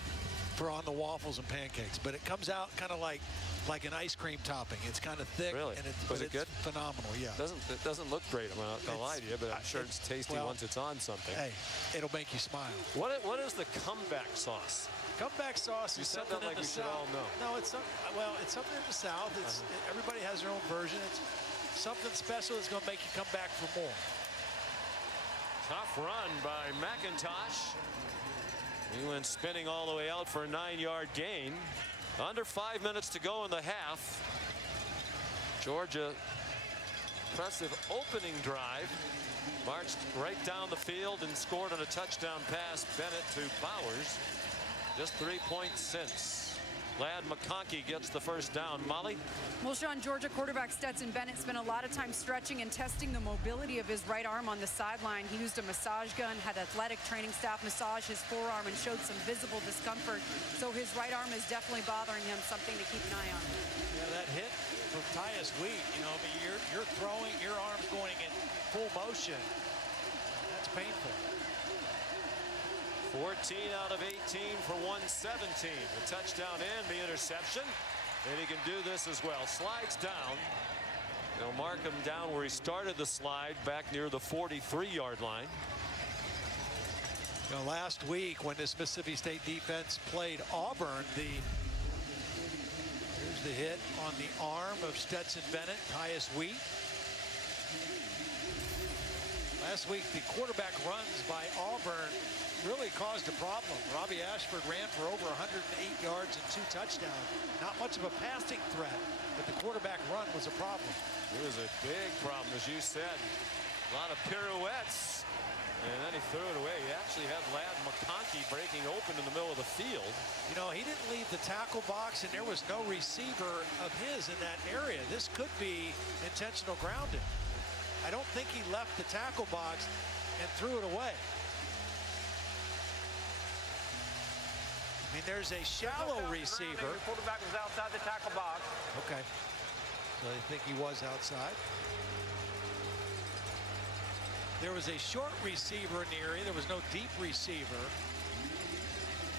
for on the waffles and pancakes, but it comes out kind of like an ice cream topping. It's kind of thick. Really? And Was it it's good? Phenomenal, yeah. It doesn't look great. I'm not gonna lie to you, but I'm sure it's tasty once it's on something. Hey, it'll make you smile. What is the comeback sauce? Comeback sauce is something that like in the we should South. all know. No, it's something in the South. Everybody has their own version. It's something special that's going to make you come back for more. Tough run by McIntosh. He went spinning all the way out for a 9-yard gain. Under 5 minutes to go in the half. Georgia impressive opening drive. Marched right down the field and scored on a touchdown pass. Bennett to Bowers. Just 3 points since. Ladd McConkey gets the first down. Molly? Well, Sean, Georgia quarterback Stetson Bennett spent a lot of time stretching and testing the mobility of his right arm on the sideline. He used a massage gun, had athletic training staff massage his forearm, and showed some visible discomfort. So his right arm is definitely bothering him, something to keep an eye on. Yeah, that hit from Tyus Wheat, you know, I mean, you're throwing, your arm's going in full motion. That's painful. 14 out of 18 for 117. The touchdown and the interception. And he can do this as well. Slides down. They'll mark him down where he started the slide, back near the 43-yard line. You know, last week when this Mississippi State defense played Auburn, here's the hit on the arm of Stetson Bennett, Tyus Wheat. Last week, the quarterback runs by Auburn really caused a problem. Robbie Ashford ran for over 108 yards and 2 touchdowns. Not much of a passing threat, but the quarterback run was a problem. It was a big problem, as you said. A lot of pirouettes, and then he threw it away. He actually had Ladd McConkey breaking open in the middle of the field. You know, he didn't leave the tackle box, and there was no receiver of his in that area. This could be intentional grounding. I don't think he left the tackle box and threw it away. I mean, there's a shallow receiver. The quarterback was outside the tackle box. Okay. So I think he was outside. There was a short receiver in the area. There was no deep receiver.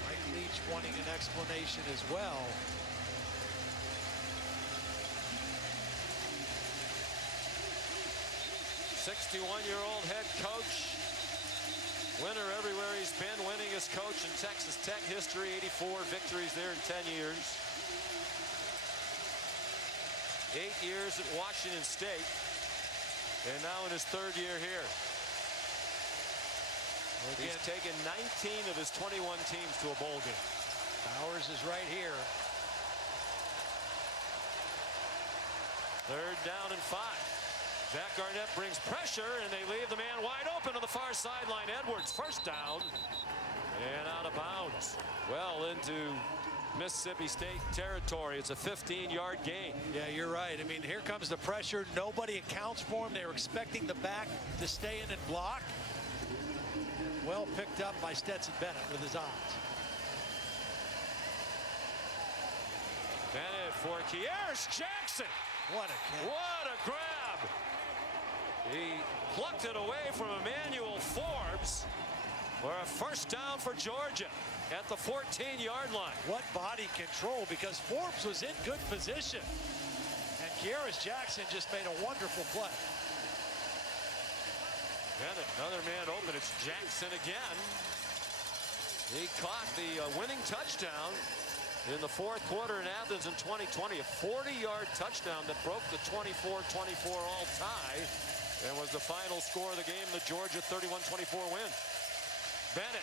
Mike Leach wanting an explanation as well. '61-year-old head coach. Winner everywhere he's been, winningest coach in Texas Tech history, 84 victories there in 10 years. 8 years at Washington State, and now in his 3rd year here. He's taken 19 of his 21 teams to a bowl game. Bowers is right here. 3rd down and 5. Zach Garnett brings pressure, and they leave the man wide open on the far sideline. Edwards, first down, and out of bounds. Well into Mississippi State territory. It's a 15-yard gain. Yeah, you're right. I mean, here comes the pressure. Nobody accounts for him. They were expecting the back to stay in and block. Well picked up by Stetson Bennett with his eyes. Bennett for Kearis Jackson. What a catch. What a grab. He plucked it away from Emmanuel Forbes for a first down for Georgia at the 14-yard line. What body control, because Forbes was in good position. And Kearis Jackson just made a wonderful play. Bennett, another man open. It's Jackson again. He caught the winning touchdown in the 4th quarter in Athens in 2020. A 40-yard touchdown that broke the 24-24 all tie and was the final score of the game, the Georgia 31-24 win. Bennett,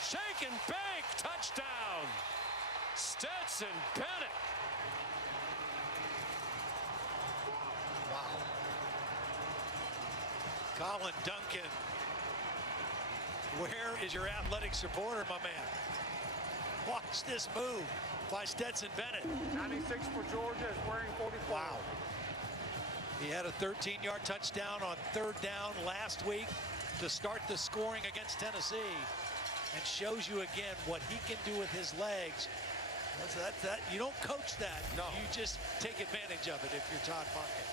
shake and bake, touchdown. Stetson Bennett. Wow. Colin Duncan. Where is your athletic supporter, my man? Watch this move by Stetson Bennett. 96 for Georgia is wearing 44. Wow. He had a 13-yard touchdown on 3rd down last week to start the scoring against Tennessee, and shows you again what he can do with his legs. That you don't coach that. No. You just take advantage of it if you're Todd Monken.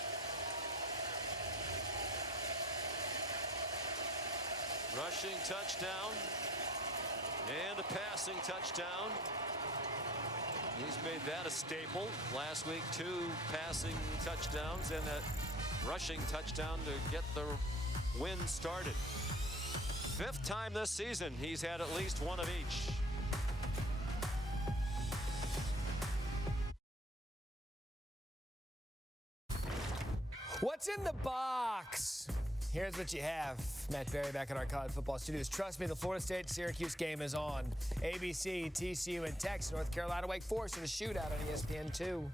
Rushing touchdown and a passing touchdown. He's made that a staple. Last week, 2 passing touchdowns and that rushing touchdown to get the win started. 5th time this season he's had at least one of each. What's in the box? Here's what you have. Matt Berry back in our college football studios. Trust me, the Florida State-Syracuse game is on. ABC, TCU, and Texas, North Carolina, Wake Forest, and a shootout on ESPN2.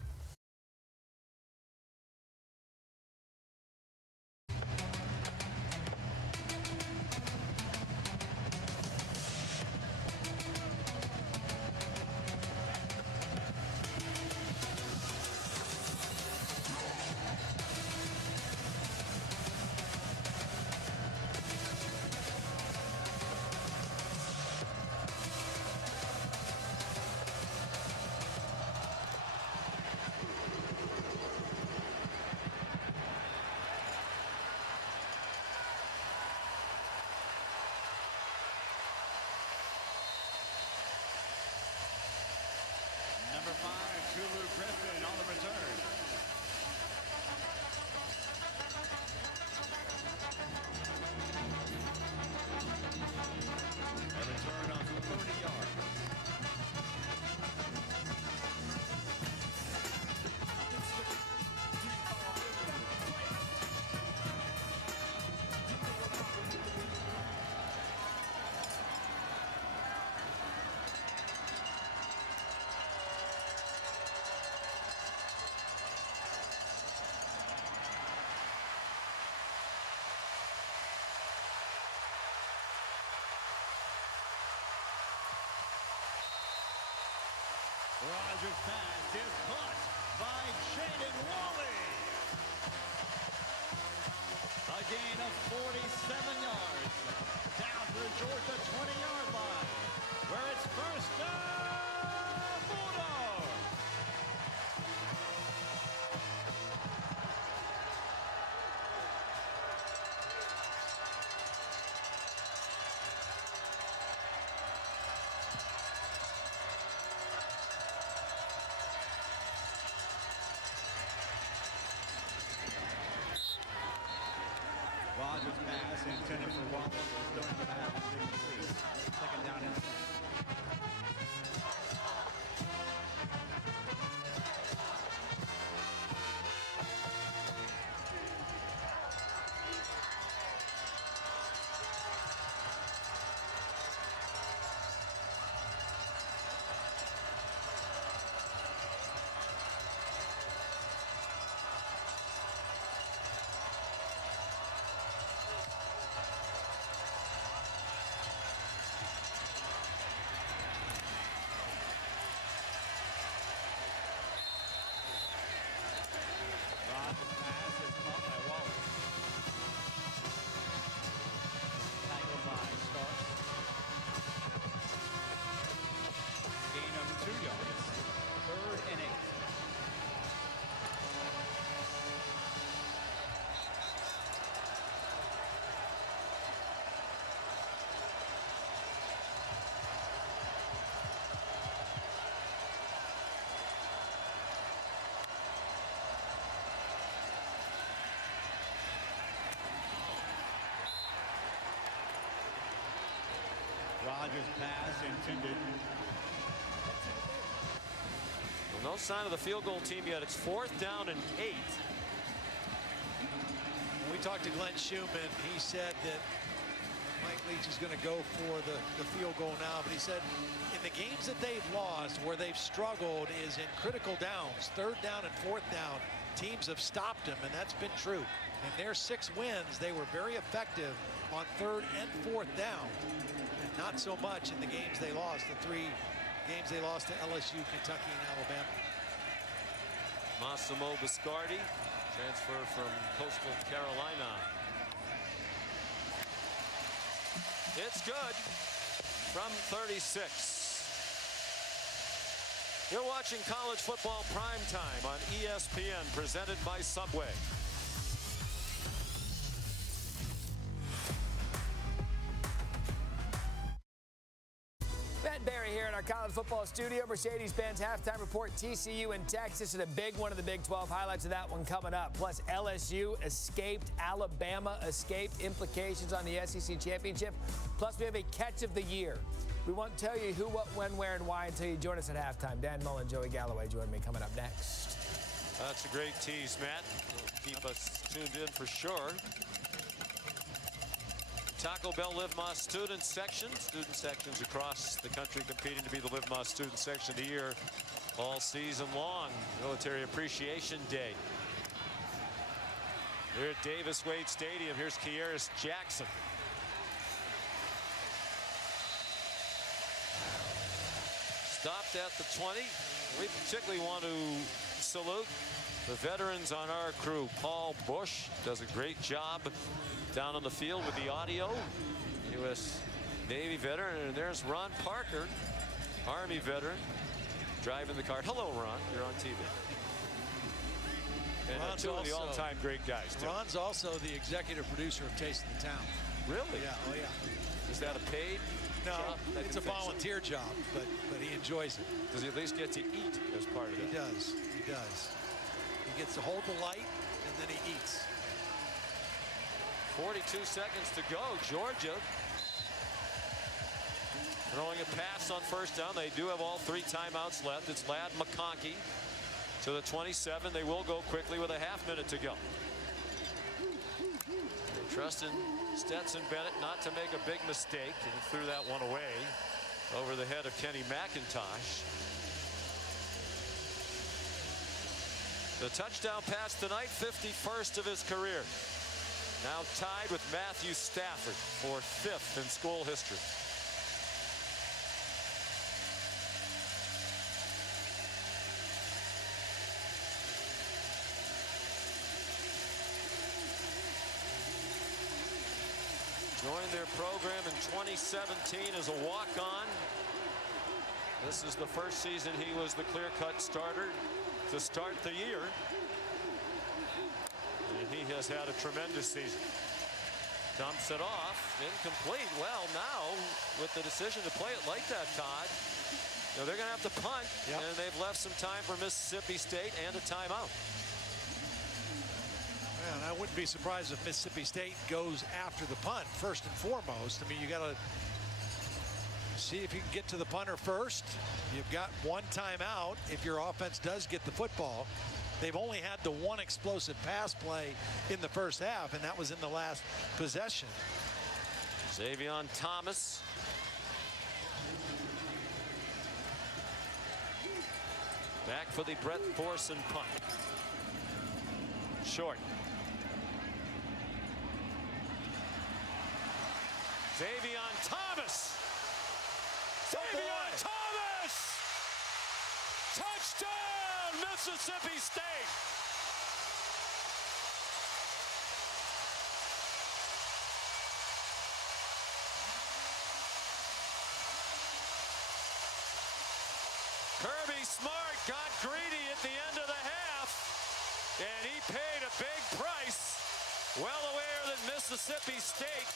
Rogers' pass is caught by Jaden Walley. A gain of 47 yards. Down to the Georgia 20-yard line, where it's first down, Bulldogs. Rogers' pass intended for Wallace. Still in the pass. Second down and 10. Rogers' pass intended. Well, no sign of the field goal team yet. It's 4th down and 8. When we talked to Glenn Schumann, he said that Mike Leach is going to go for the field goal now, but he said in the games that they've lost, where they've struggled is in critical downs, 3rd down and 4th down. Teams have stopped them, and that's been true. In their 6 wins, they were very effective on 3rd and 4th down. And not so much in the games they lost, the 3 games they lost to LSU, Kentucky, and Alabama. Massimo Biscardi, transfer from Coastal Carolina. It's good from 36. You're watching College Football Primetime on ESPN, presented by Subway. Matt Barry here in our college football studio. Mercedes-Benz halftime report, TCU and Texas, and a big one of the Big 12. Highlights of that one coming up. Plus, LSU escaped, Alabama escaped, implications on the SEC championship. Plus, we have a catch of the year. We won't tell you who, what, when, where, and why until you join us at halftime. Dan Mullen, Joey Galloway join me coming up next. That's a great tease, Matt. It'll keep us tuned in for sure. Taco Bell Live Más student section. Student sections across the country competing to be the Live Más student section of the year all season long. Military Appreciation Day. Here at Davis Wade Stadium, here's Kearis Jackson. Stopped at the 20. We particularly want to salute the veterans on our crew. Paul Bush does a great job down on the field with the audio. U.S. Navy veteran. And there's Ron Parker, Army veteran, driving the car. Hello, Ron. You're on TV. And two of the all-time great guys, too. Ron's also the executive producer of Taste of the Town. Really? Yeah. Oh, yeah. Is that a paid No, job? it's a volunteer job, but he enjoys it. Does he at least get to eat as part of it? He does. He does. He gets to hold the light, and then he eats. 42 seconds to go. Georgia throwing a pass on first down. They do have all 3 timeouts left. It's Ladd McConkey to the 27. They will go quickly with a half-minute to go. Trusting Stetson Bennett not to make a big mistake, and he threw that one away over the head of Kenny McIntosh. The touchdown pass tonight, 51st of his career. Now tied with Matthew Stafford for 5th in school history. Joined their program in 2017 as a walk-on. This is the first season he was the clear-cut starter to start the year. And he has had a tremendous season. Dumps it off, incomplete. Well, now with the decision to play it like that, Todd, you know, they're going to have to punt, and they've left some time for Mississippi State and a timeout. And I wouldn't be surprised if Mississippi State goes after the punt first and foremost. I mean, you got to see if you can get to the punter first. You've got one timeout if your offense does get the football. They've only had the one explosive pass play in the first half, and that was in the last possession. Xavion Thomas. Back for the Brett Thorson punt. Short. Xavion Thomas. Xavion Thomas! Touchdown, Mississippi State! Kirby Smart got greedy at the end of the half, and he paid a big price. Well aware that Mississippi State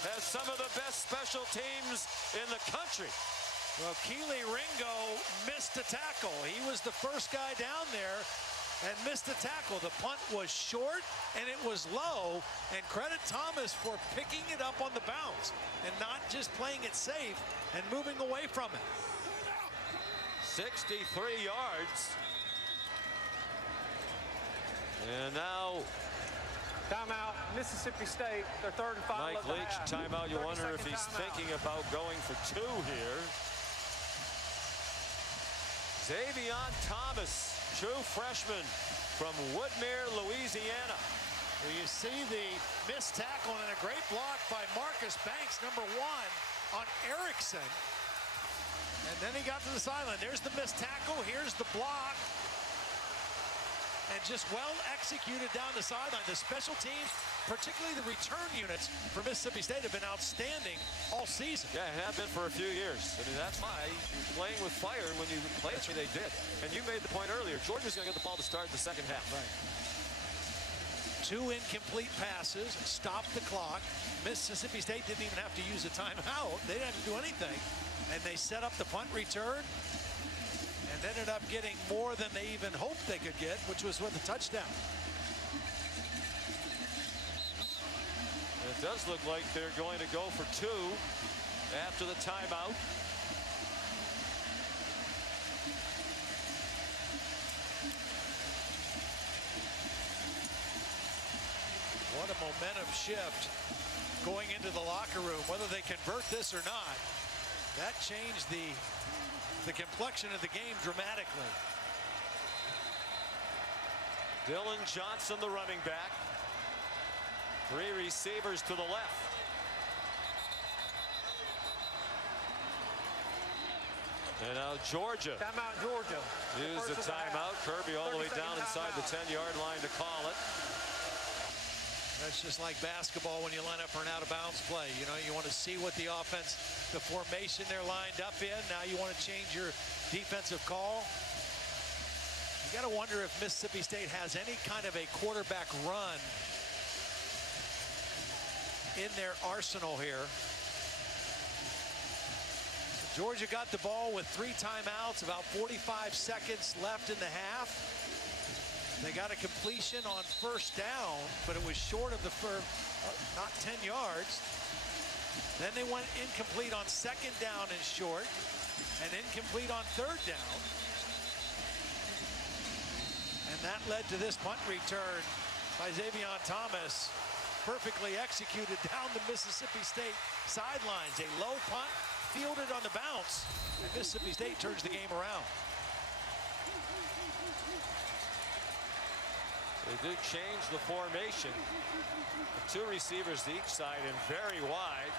has some of the best special teams in the country. Well, Keely Ringo missed a tackle. He was the first guy down there and missed a tackle. The punt was short and it was low, and credit Thomas for picking it up on the bounce and not just playing it safe and moving away from it. 63 yards. And now timeout, Mississippi State, their third and final. Mike Leach, timeout. You wonder if he's thinking about going for two here. Xavion Thomas, true freshman from Woodmere, Louisiana. Well, you see the missed tackle and a great block by Marcus Banks, number 1, on Erickson. And then he got to the sideline. There's the missed tackle. Here's the block. And just well executed down the sideline. The special teams, particularly the return units for Mississippi State, have been outstanding all season. Yeah, it have been for a few years. I mean, that's why you're playing with fire, and when you play it, they did. And you made the point earlier, Georgia's going to get the ball to start the second half. Right. 2 incomplete passes, stopped the clock. Mississippi State didn't even have to use a timeout. They didn't have to do anything. And they set up the punt return and ended up getting more than they even hoped they could get, which was with a touchdown. It does look like they're going to go for 2 after the timeout. What a momentum shift going into the locker room. Whether they convert this or not, that changed the complexion of the game dramatically. Dylan Johnson, the running back. 3 receivers to the left. And now Georgia. Timeout, Georgia. Use the timeout. Kirby all the way down inside the 10-yard line to call it. That's just like basketball when you line up for an out-of-bounds play. You know, you want to see what the offense, the formation they're lined up in. Now you want to change your defensive call. You got to wonder if Mississippi State has any kind of a quarterback run in their arsenal here. Georgia got the ball with 3 timeouts, about 45 seconds left in the half. They got a completion on first down, but it was short of the first, not 10 yards. Then they went incomplete on second down and short, and incomplete on third down. And that led to this punt return by Xavion Thomas, perfectly executed down the Mississippi State sidelines. A low punt, fielded on the bounce, and Mississippi State turns the game around. They do change the formation. 2 receivers to each side and very wide.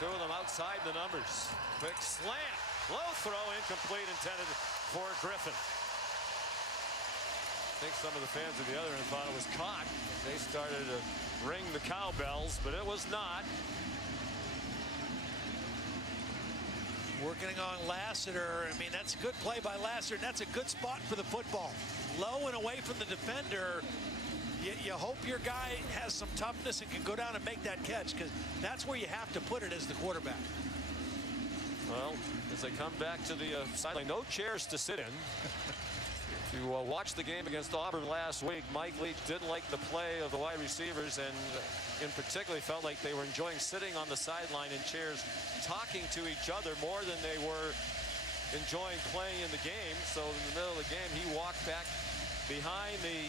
2 of them outside the numbers. Quick slant, low throw, incomplete, intended for Griffin. I think some of the fans of the other end thought it was caught. They started to ring the cowbells, but it was not. Working on Lassiter. I mean, that's a good play by Lassiter, and that's a good spot for the football. Low and away from the defender. You hope your guy has some toughness and can go down and make that catch, because that's where you have to put it as the quarterback. Well, as they come back to the sideline, no chairs to sit in. If you watched the game against Auburn last week, Mike Leach didn't like the play of the wide receivers, and in particular felt like they were enjoying sitting on the sideline in chairs, talking to each other more than they were enjoying playing in the game. So in the middle of the game, he walked back behind the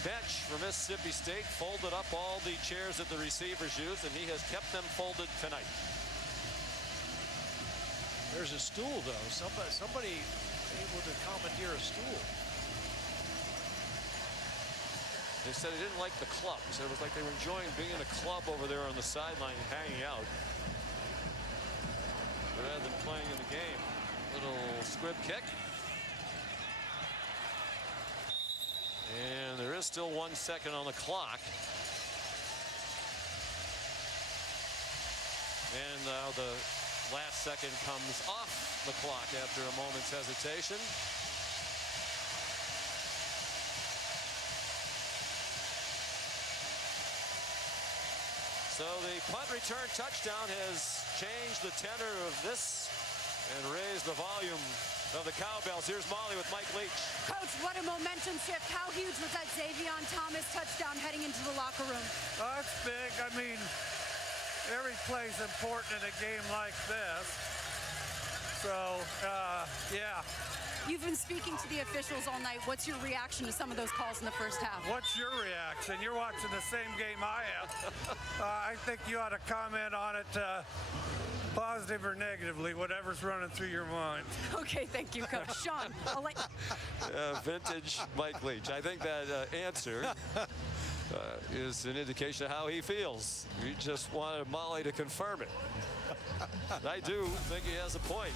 bench for Mississippi State, folded up all the chairs that the receivers used, and he has kept them folded tonight. There's a stool, though. Somebody able to commandeer a stool. They said they didn't like the club. They said it was like they were enjoying being in a club over there on the sideline and hanging out, rather than playing in the game. Little squib kick. And there is still 1 second on the clock. And now the last second comes off the clock after a moment's hesitation. So the punt return touchdown has changed the tenor of this and raised the volume of the cowbells. Here's Molly with Mike Leach. Coach, what a momentum shift. How huge was that Xavier Thomas touchdown heading into the locker room? That's big. I mean, every play's important in a game like this. So, yeah. You've been speaking to the officials all night. What's your reaction to some of those calls in the first half? What's your reaction? You're watching the same game I am. I think you ought to comment on it positive or negatively, whatever's running through your mind. Okay, thank you, Coach. Sean, I'll let Vintage Mike Leach. I think that answer is an indication of how he feels. You just wanted Molly to confirm it. I do think he has a point.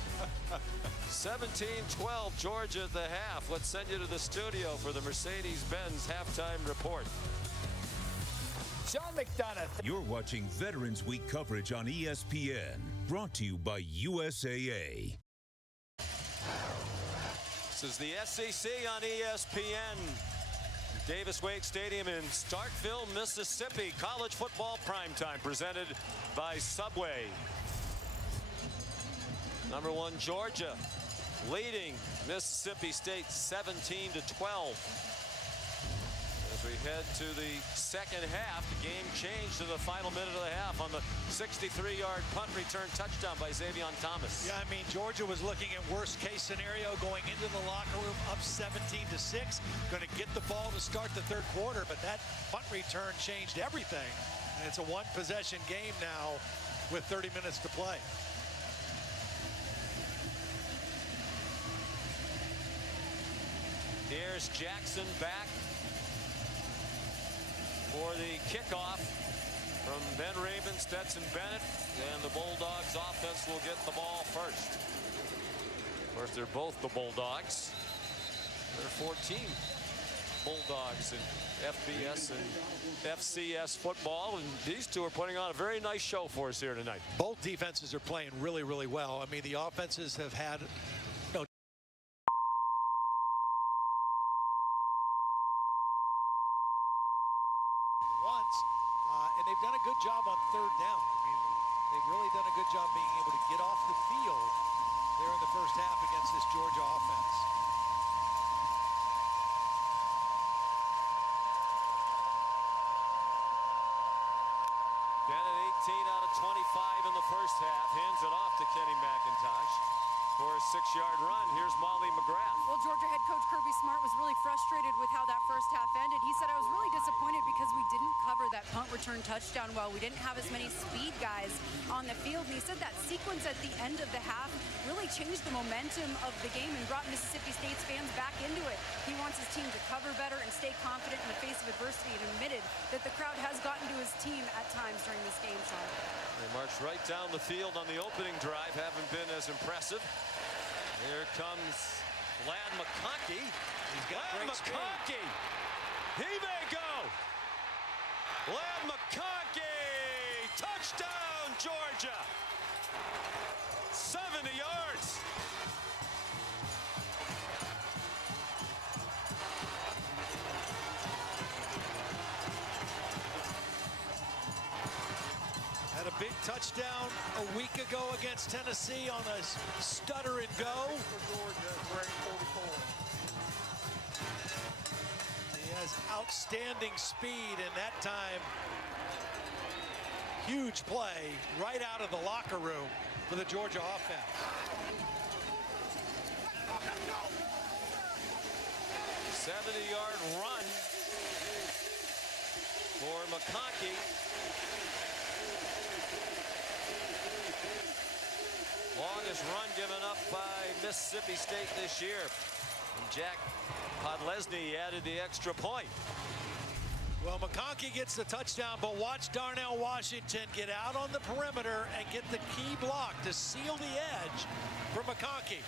17-12 Georgia at the half. Let's send you to the studio for the Mercedes-Benz halftime report. Sean McDonough. You're watching Veterans Week coverage on ESPN, brought to you by USAA. This is the SEC on ESPN. Davis-Wade Stadium in Starkville, Mississippi. College football primetime presented by Subway. Number 1 Georgia leading Mississippi State 17-12. As we head to the second half, the game changed to the final minute of the half on the 63-yard punt return touchdown by Xavier Thomas. Yeah, I mean, Georgia was looking at worst case scenario going into the locker room up 17-6, going to get the ball to start the third quarter, but that punt return changed everything. And it's a one-possession game now with 30 minutes to play. Here's Jackson back for the kickoff from Ben Raven, Stetson Bennett, and the Bulldogs offense will get the ball first. Of course, they're both the Bulldogs. There are 14 Bulldogs in FBS and FCS football, and these two are putting on a very nice show for us here tonight. Both defenses are playing really, really well. I mean, the offenses have had and they've done a good job on third down. I mean, they've really done a good job being able to get off the field there in the first half against this Georgia offense. Bennett 18 out of 25 in the first half. Hands it off to Kenny McIntosh for a 6-yard run. Here's Molly McGrath. Well, Georgia head coach Kirby Smart was really frustrated with how that first half ended. He said, I was really disappointed because we didn't cover that punt return touchdown well. We didn't have as many speed guys on the field. And he said that sequence at the end of the half really changed the momentum of the game and brought Mississippi State's fans back into it. He wants his team to cover better and stay confident in the face of adversity, and admitted that the crowd has gotten to his team at times during this game, Sean. They marched right down the field on the opening drive. Haven't been as impressive. Here comes Ladd McConkey. He's got Ladd great McConkey. He may go. Ladd McConkey. Touchdown, Georgia. 70 yards. Had a big touchdown a week ago against Tennessee on a stutter and go. He has outstanding speed, and that time, huge play right out of the locker room for the Georgia offense. 70-yard run for McConkey. Longest run given up by Mississippi State this year. And Jack Podlesny added the extra point. Well, McConkey gets the touchdown, but watch Darnell Washington get out on the perimeter and get the key block to seal the edge for McConkey.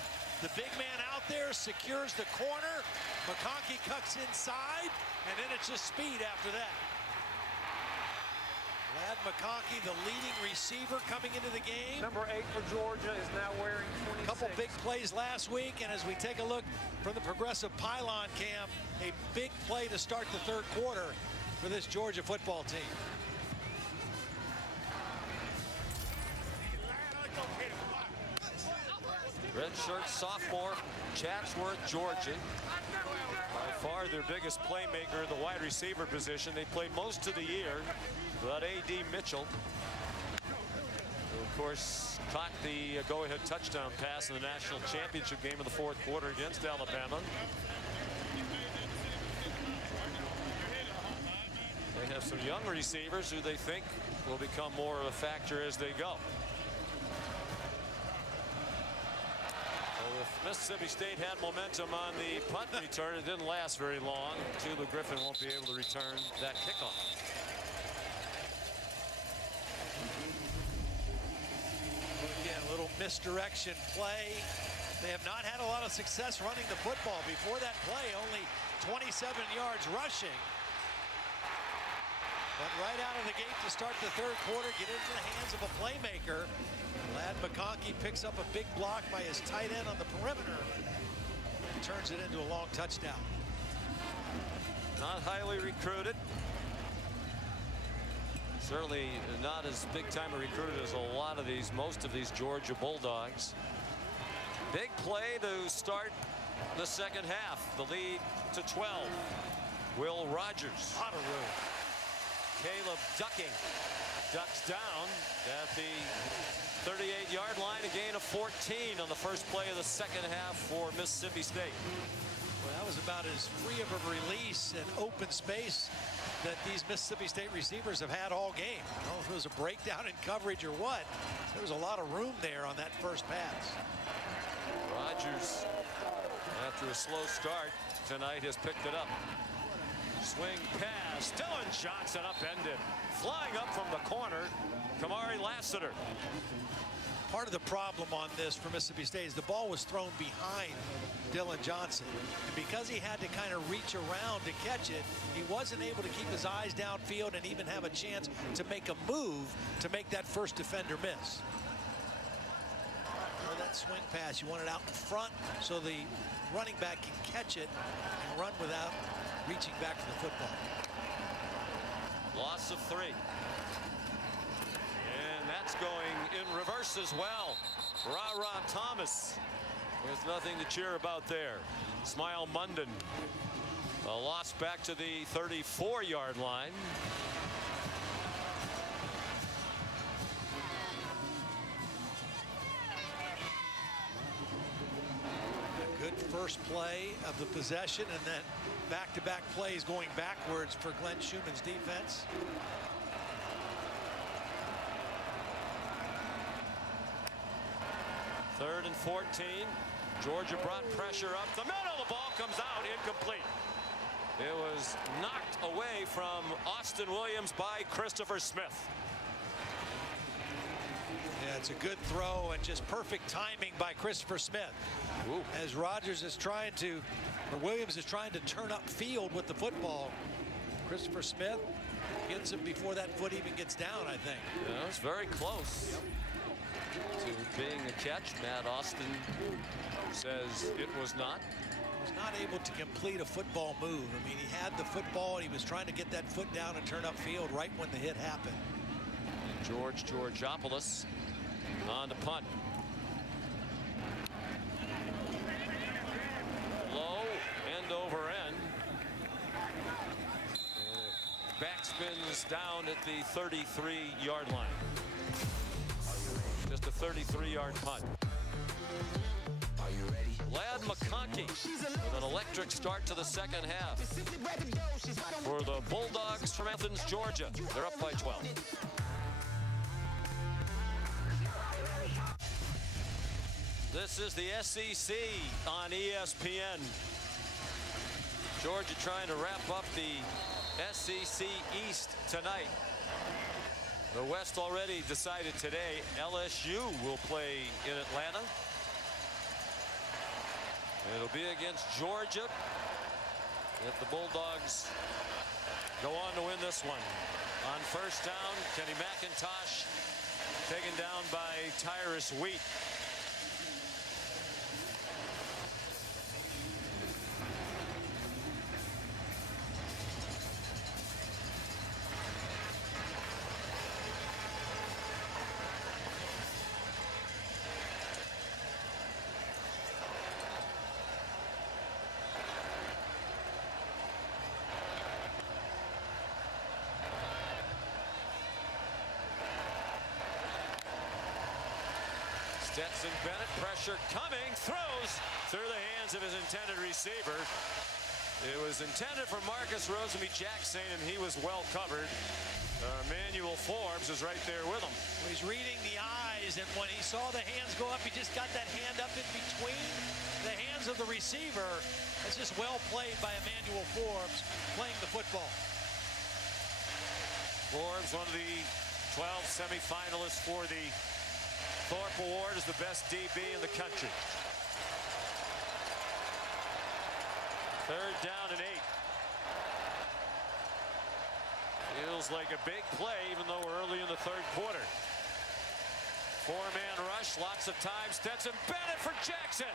The big man out there secures the corner. McConkey cuts inside, and then it's just speed after that. Ladd McConkey, the leading receiver coming into the game. Number 8 for Georgia is now wearing 26. Couple big plays last week, and as we take a look from the Progressive Pylon Cam, a big play to start the third quarter for this Georgia football team. Redshirt sophomore, Chatsworth, Georgia. By far their biggest playmaker, the wide receiver position. They played most of the year without A.D. Mitchell, who of course caught the go-ahead touchdown pass in the national championship game in the fourth quarter against Alabama. They have some young receivers who they think will become more of a factor as they go. Well, if Mississippi State had momentum on the punt return, it didn't last very long. Tula Griffin won't be able to return that kickoff. Again, a little misdirection play. They have not had a lot of success running the football. Before that play, only 27 yards rushing. But right out of the gate to start the third quarter, get into the hands of a playmaker. Ladd McConkey picks up a big block by his tight end on the perimeter. Turns it into a long touchdown. Not highly recruited. Certainly not as big time a recruited as a lot of these, most of these Georgia Bulldogs. Big play to start the second half. The lead to 12. Will Rogers. Lot of room. Caleb ducking. Ducks down at the 38-yard line. A gain of 14 on the first play of the second half for Mississippi State. Well, that was about as free of a release and open space that these Mississippi State receivers have had all game. I don't know if it was a breakdown in coverage or what. There was a lot of room there on that first pass. Rogers, after a slow start tonight, has picked it up. Swing pass. Dylan Johnson upended. Flying up from the corner, Kamari Lassiter. Part of the problem on this for Mississippi State is the ball was thrown behind Dylan Johnson. And because he had to kind of reach around to catch it, he wasn't able to keep his eyes downfield and even have a chance to make a move to make that first defender miss. For that swing pass, you want it out in front so the running back can catch it and run without reaching back for the football. Loss of 3. And that's going in reverse as well. Ra Thomas. There's nothing to cheer about there. Smile Munden. A loss back to the 34-yard line. Good first play of the possession, and then back-to-back plays going backwards for Glenn Schumann's defense. Third and 14. Georgia brought pressure up the middle. The ball comes out incomplete. It was knocked away from Austin Williams by Christopher Smith. Yeah, it's a good throw and just perfect timing by Christopher Smith. Ooh. As Rogers is trying to, or Williams is trying to turn up field with the football. Christopher Smith gets him before that foot even gets down, I think. Yeah, it's very close to being a catch. Matt Austin says it was not. Was not able to complete a football move. I mean, he had the football and he was trying to get that foot down and turn upfield right when the hit happened. And George Georgopoulos on the punt. Low, end over end. Backspins down at the 33-yard line. Just a 33-yard punt. Ladd McConkey with an electric start to the second half for the Bulldogs from Athens, Georgia. They're up by 12. This is the SEC on ESPN. Georgia trying to wrap up the SEC East tonight. The West already decided today. LSU will play in Atlanta. It'll be against Georgia if the Bulldogs go on to win this one. On first down, Kenny McIntosh taken down by Tyrus Wheat. Stetson Bennett, pressure coming, throws through the hands of his intended receiver. It was intended for Marcus Rosemy-Jackson, and he was well covered. Emmanuel Forbes is right there with him. He's reading the eyes, and when he saw the hands go up, he just got that hand up in between the hands of the receiver. That's just well played by Emmanuel Forbes, playing the football. Forbes, one of the 12 semifinalists for the Thorpe Award, is the best DB in the country. Third down and 8. Feels like a big play, even though we're early in the third quarter. Four-man rush, lots of time. Stetson Bennett for Jackson.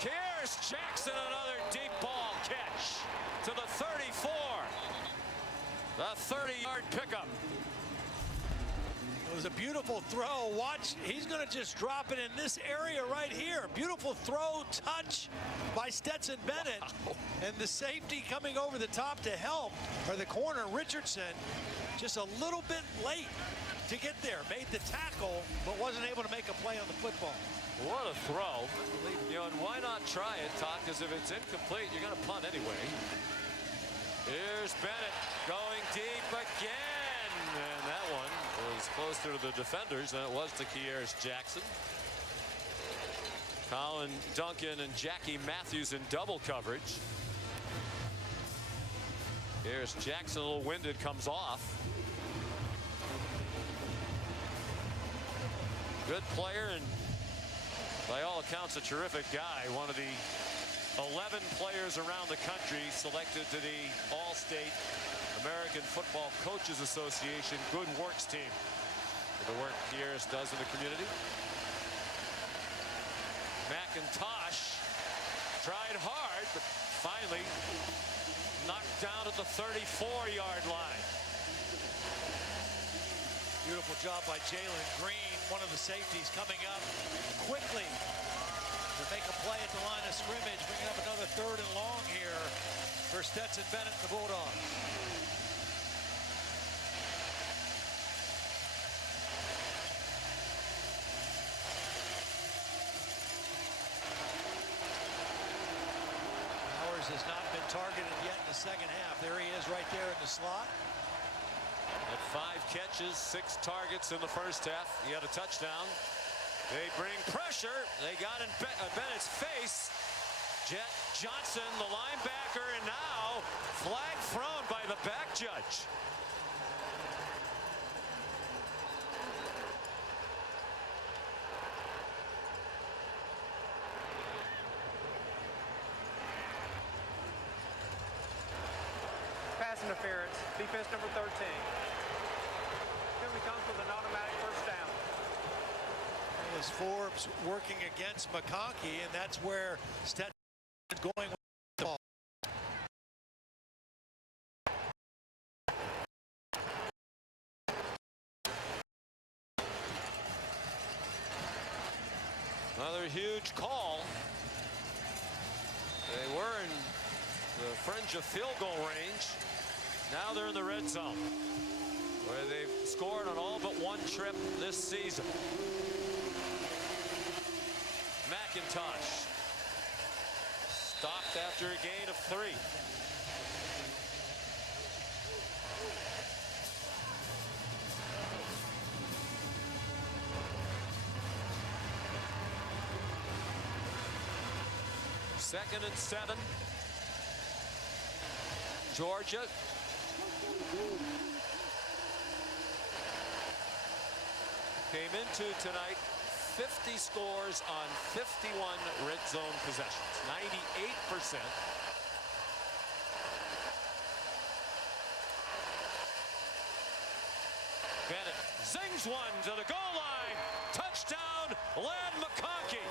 Here's Jackson, another deep ball catch to the 34. The 30-yard pickup. It was a beautiful throw. Watch, he's going to just drop it in this area right here. Beautiful throw, touch by Stetson Bennett. Wow. And the safety coming over the top to help, or the corner, Richardson, just a little bit late to get there. Made the tackle, but wasn't able to make a play on the football. What a throw. You know, and why not try it, Todd? Because if it's incomplete, you're going to punt anyway. Here's Bennett going deep again. And that one was closer to the defenders than it was to Kearis Jackson. Colin Duncan and Jackie Matthews in double coverage. Here's Jackson, a little winded, comes off. Good player and by all accounts a terrific guy. One of the 11 players around the country selected to the All-State American Football Coaches Association Good Works team for the work Kearis does in the community. McIntosh tried hard, but finally knocked down at the 34-yard line. Beautiful job by Jalen Green, one of the safeties coming up quickly to make a play at the line of scrimmage, bringing up another 3rd and long here for Stetson Bennett and the Bulldogs. Powers has not been targeted yet in the second half. There he is right there in the slot. At 5 catches, 6 targets in the first half. He had a touchdown. They bring pressure. They got in Bennett's face. Jet Johnson, the linebacker, and now flag thrown by the back judge. Pass interference. interference, defense number 13. Penalty comes with an automatic first down. As Forbes working against McConkey, and that's where Stetson is going with the ball. Another huge call. They were in the fringe of field goal range. Now they're in the red zone, where they've scored on all but one trip this season. McIntosh stopped after a gain of 3. Second and 7. Georgia. Came into tonight 50 scores on 51 red zone possessions, 98%. Bennett zings one to the goal line. Touchdown, Ladd McConkey.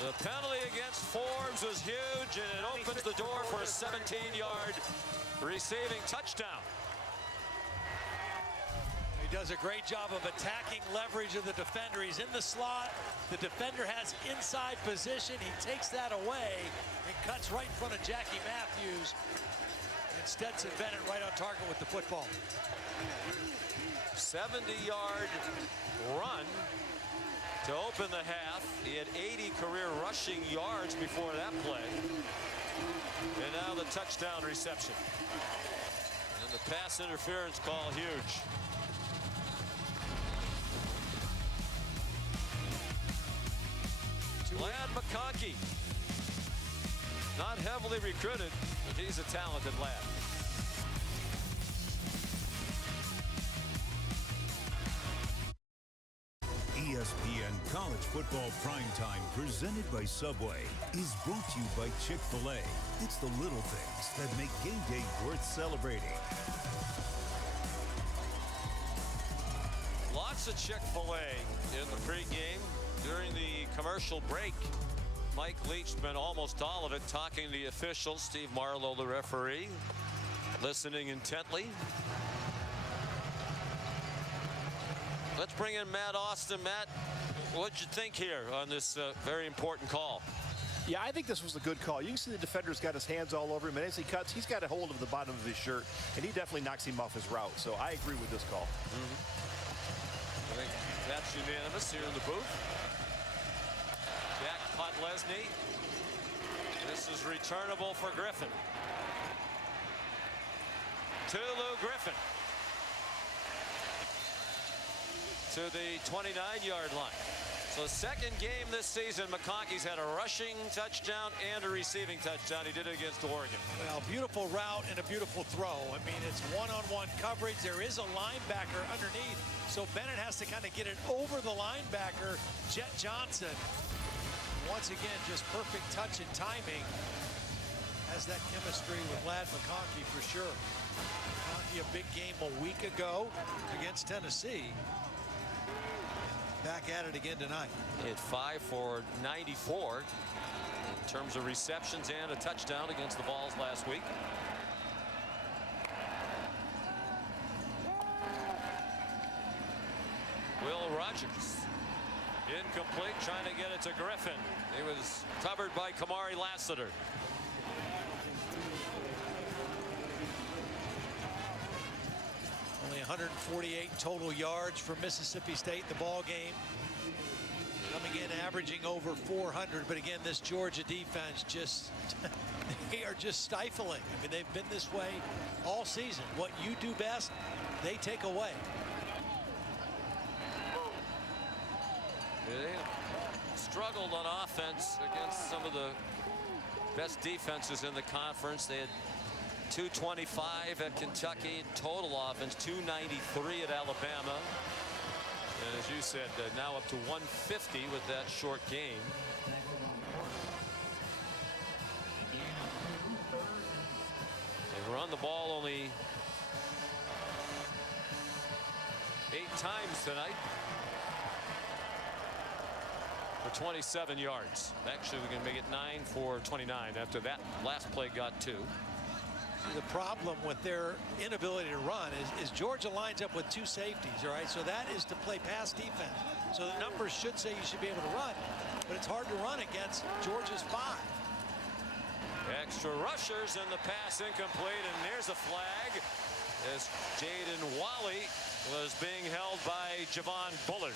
The penalty against Forbes was huge, and it opens the door for a 17-yard receiving touchdown. He does a great job of attacking leverage of the defender. He's in the slot. The defender has inside position. He takes that away and cuts right in front of Jackie Matthews. And Stetson Bennett right on target with the football. 70-yard run to open the half. He had 80 career rushing yards before that play. And now the touchdown reception. And the pass interference call huge. Ladd McConkey. Not heavily recruited, but he's a talented lad. ESPN College Football Primetime, presented by Subway, is brought to you by Chick-fil-A. It's the little things that make game day worth celebrating. Lots of Chick-fil-A in the pregame. During the commercial break, Mike Leach spent almost all of it talking to the officials. Steve Marlowe, the referee, listening intently. Let's bring in Matt Austin. Matt, what'd you think here on this very important call? Yeah, I think this was a good call. You can see the defender's got his hands all over him, and as he cuts, he's got a hold of the bottom of his shirt, and he definitely knocks him off his route. So I agree with this call. I think that's unanimous here in the booth. Jack Podlesny. This is returnable for Griffin. To Lou Griffin. To the 29-yard line. So second game this season, McConkey's had a rushing touchdown and a receiving touchdown. He did it against Oregon. Well, beautiful route and a beautiful throw. I mean, it's one-on-one coverage. There is a linebacker underneath, so Bennett has to kind of get it over the linebacker, Jet Johnson. Once again, just perfect touch and timing. Has that chemistry with Ladd McConkey for sure. McConkey a big game a week ago against Tennessee. Back at it again tonight. He had 5 for 94 in terms of receptions and a touchdown against the Vols last week. Will Rogers. Incomplete, trying to get it to Griffin. He was covered by Kamari Lassiter. Only 148 total yards for Mississippi State in the ball game. Coming in averaging over 400, but again, this Georgia defense just they are just stifling. I mean, they've been this way all season. What you do best, they take away. They have struggled on offense against some of the best defenses in the conference. They had 225 at Kentucky, total offense 293 at Alabama. And as you said, now up to 150 with that short game. ball only 8 times tonight for 27 yards. Actually, we can make it 9 for 29 after that last play got 2. The problem with their inability to run is Georgia lines up with 2 safeties, all right? So that is to play pass defense. So the numbers should say you should be able to run, but it's hard to run against Georgia's 5. Extra rushers, and the pass incomplete, and there's a flag as Jaden Walley was being held by Javon Bullard.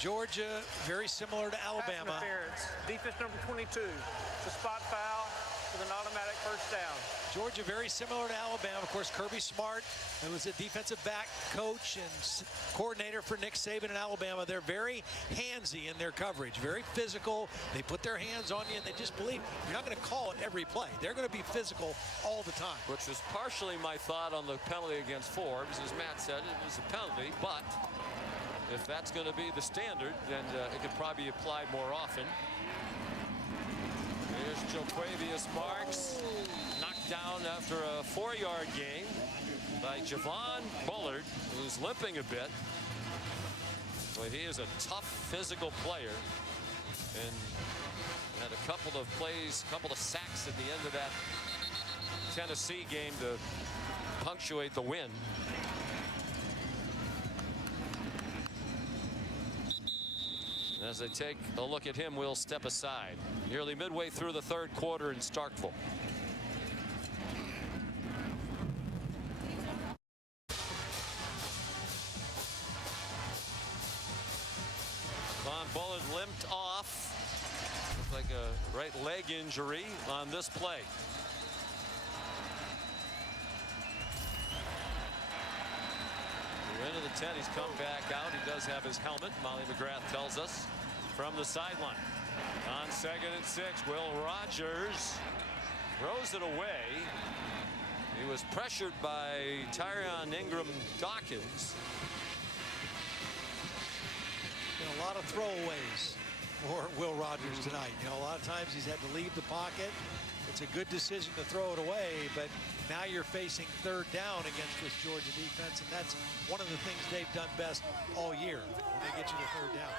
Georgia, very similar to Alabama. Pass interference. Defense number 22. It's a spot foul with an automatic first down. Georgia, very similar to Alabama. Of course, Kirby Smart, who was a defensive back coach and coordinator for Nick Saban in Alabama. They're very handsy in their coverage, very physical. They put their hands on you, and they just believe you're not going to call it every play. They're going to be physical all the time. Which was partially my thought on the penalty against Forbes. As Matt said, it was a penalty, but if that's going to be the standard, then it could probably be applied more often. Here's Jo'quavious Marks, knocked down after a 4-yard gain by Javon Bullard, who's limping a bit. But he is a tough physical player, and had a couple of plays, couple of sacks at the end of that Tennessee game to punctuate the win. As they take a look at him, we'll step aside. Nearly midway through the 3rd quarter in Starkville. Von Bullard limped off. Looked like a right leg injury on this play. Into the 10, he's come back out. He does have his helmet, Molly McGrath tells us, from the sideline. On 2nd and 6, Will Rogers throws it away. He was pressured by Tyrion Ingram Dawkins. A lot of throwaways for Will Rogers tonight. A lot of times he's had to leave the pocket. It's a good decision to throw it away, but now you're facing 3rd down against this Georgia defense, and that's one of the things they've done best all year, when they get you to 3rd down.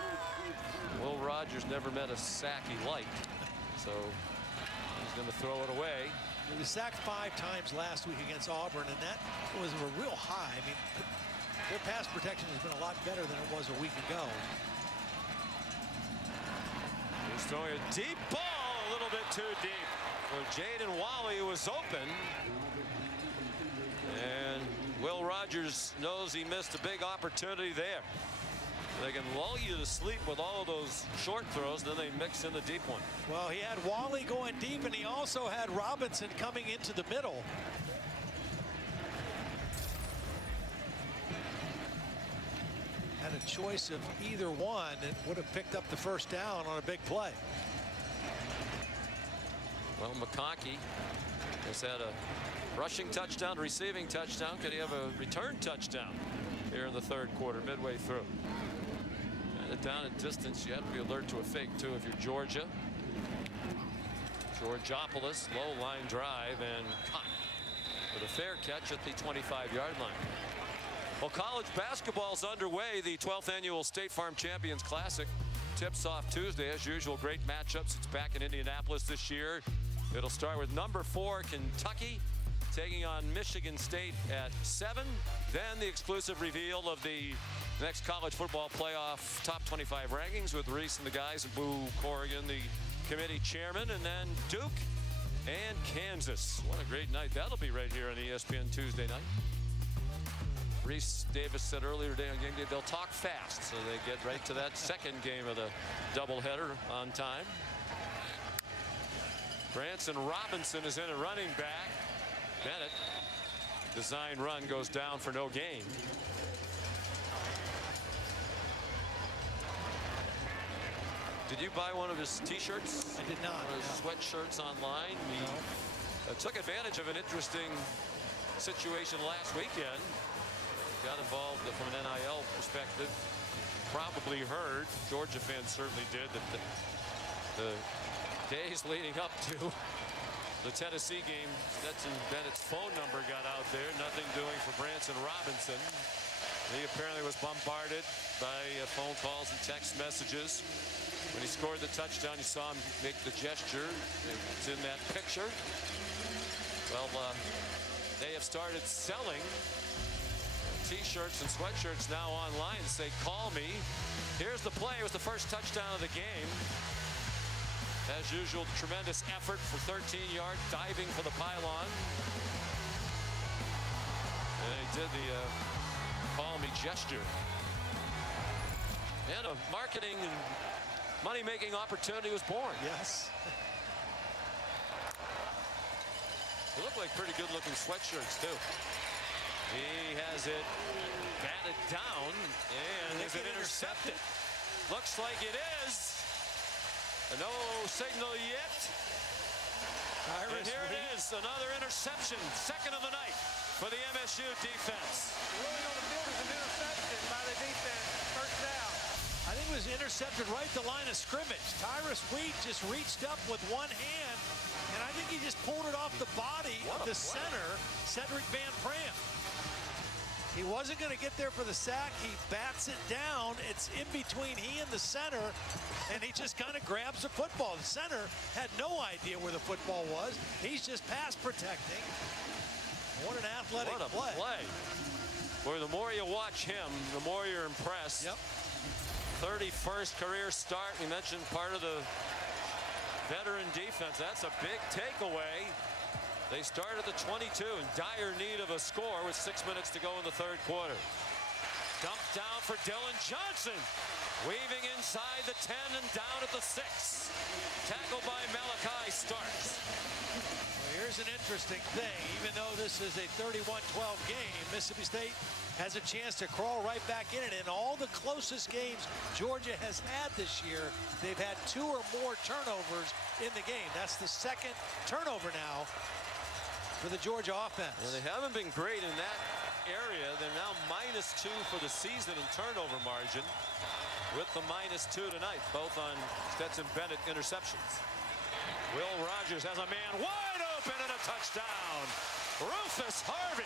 Will Rogers never met a sack he liked, so he's going to throw it away. He was sacked 5 times last week against Auburn, and that was a real high. I mean, their pass protection has been a lot better than it was a week ago. He's throwing a deep ball, a little bit too deep. Well, Jaden Walley was open, and Will Rogers knows he missed a big opportunity there. They can lull you to sleep with all of those short throws, then they mix in the deep one. Well, he had Walley going deep, and he also had Robinson coming into the middle. Had a choice of either one, and would have picked up the first down on a big play. Well, McConkey has had a rushing touchdown, receiving touchdown. Could he have a return touchdown here in the 3rd quarter, midway through? And down at distance, you have to be alert to a fake, too, if you're Georgia. Georgopoulos, low line drive, and caught with a fair catch at the 25-yard line. Well, college basketball's underway. The 12th annual State Farm Champions Classic tips off Tuesday. As usual, great matchups. It's back in Indianapolis this year. It'll start with number 4 Kentucky taking on Michigan State at 7. Then the exclusive reveal of the next college football playoff top 25 rankings with Reese and the guys, and Boo Corrigan, the committee chairman, and then Duke and Kansas. What a great night that'll be right here on ESPN Tuesday night. Reese Davis said earlier today on game day they'll talk fast, so they get right to that 2nd game of the doubleheader on time. Branson Robinson is in a running back. Bennett, design run, goes down for no gain. Did you buy one of his t-shirts? I did not. One of his sweatshirts online. He took advantage of an interesting situation last weekend. Got involved from an NIL perspective. Probably heard, Georgia fans certainly did, that the days leading up to the Tennessee game, Stetson Bennett's phone number got out there. Nothing doing for Branson Robinson. He apparently was bombarded by phone calls and text messages. When he scored the touchdown, you saw him make the gesture. It's in that picture. Well, they have started selling T-shirts and sweatshirts now online and say, call me. Here's the play. It was the first touchdown of the game. As usual, tremendous effort for 13-yard diving for the pylon. And he did the call me gesture. And a marketing and money-making opportunity was born. Yes. They look like pretty good-looking sweatshirts, too. He has it batted down, and is it intercepted? Looks like it is. No signal yet. And here it is, another interception, second of the night for the MSU defense. Rolling on the field is an interception by the defense. First down. I think it was intercepted right at the line of scrimmage. Tyrus Wheat just reached up with one hand, and I think he just pulled it off the body of the center, Cedric Van Pram. He wasn't going to get there for the sack. He bats it down. It's in between he and the center, and he just kind of grabs the football. The center had no idea where the football was. He's just pass protecting. What an athletic play. Boy, the more you watch him, the more you're impressed. Yep. 31st career start. We mentioned part of the veteran defense. That's a big takeaway. They start at the 22 in dire need of a score with 6 minutes to go in the third quarter. Dumped down for Dylan Johnson. Weaving inside the 10 and down at the 6. Tackled by Malachi Starks. Well, here's an interesting thing. Even though this is a 31-12 game, Mississippi State has a chance to crawl right back in it. In all the closest games Georgia has had this year, they've had 2 or more turnovers in the game. That's the second turnover now for the Georgia offense. And they haven't been great in that area. They're now -2 for the season in turnover margin, with the -2 tonight, both on Stetson Bennett interceptions. Will Rogers has a man wide open and a touchdown. Rufus Harvey.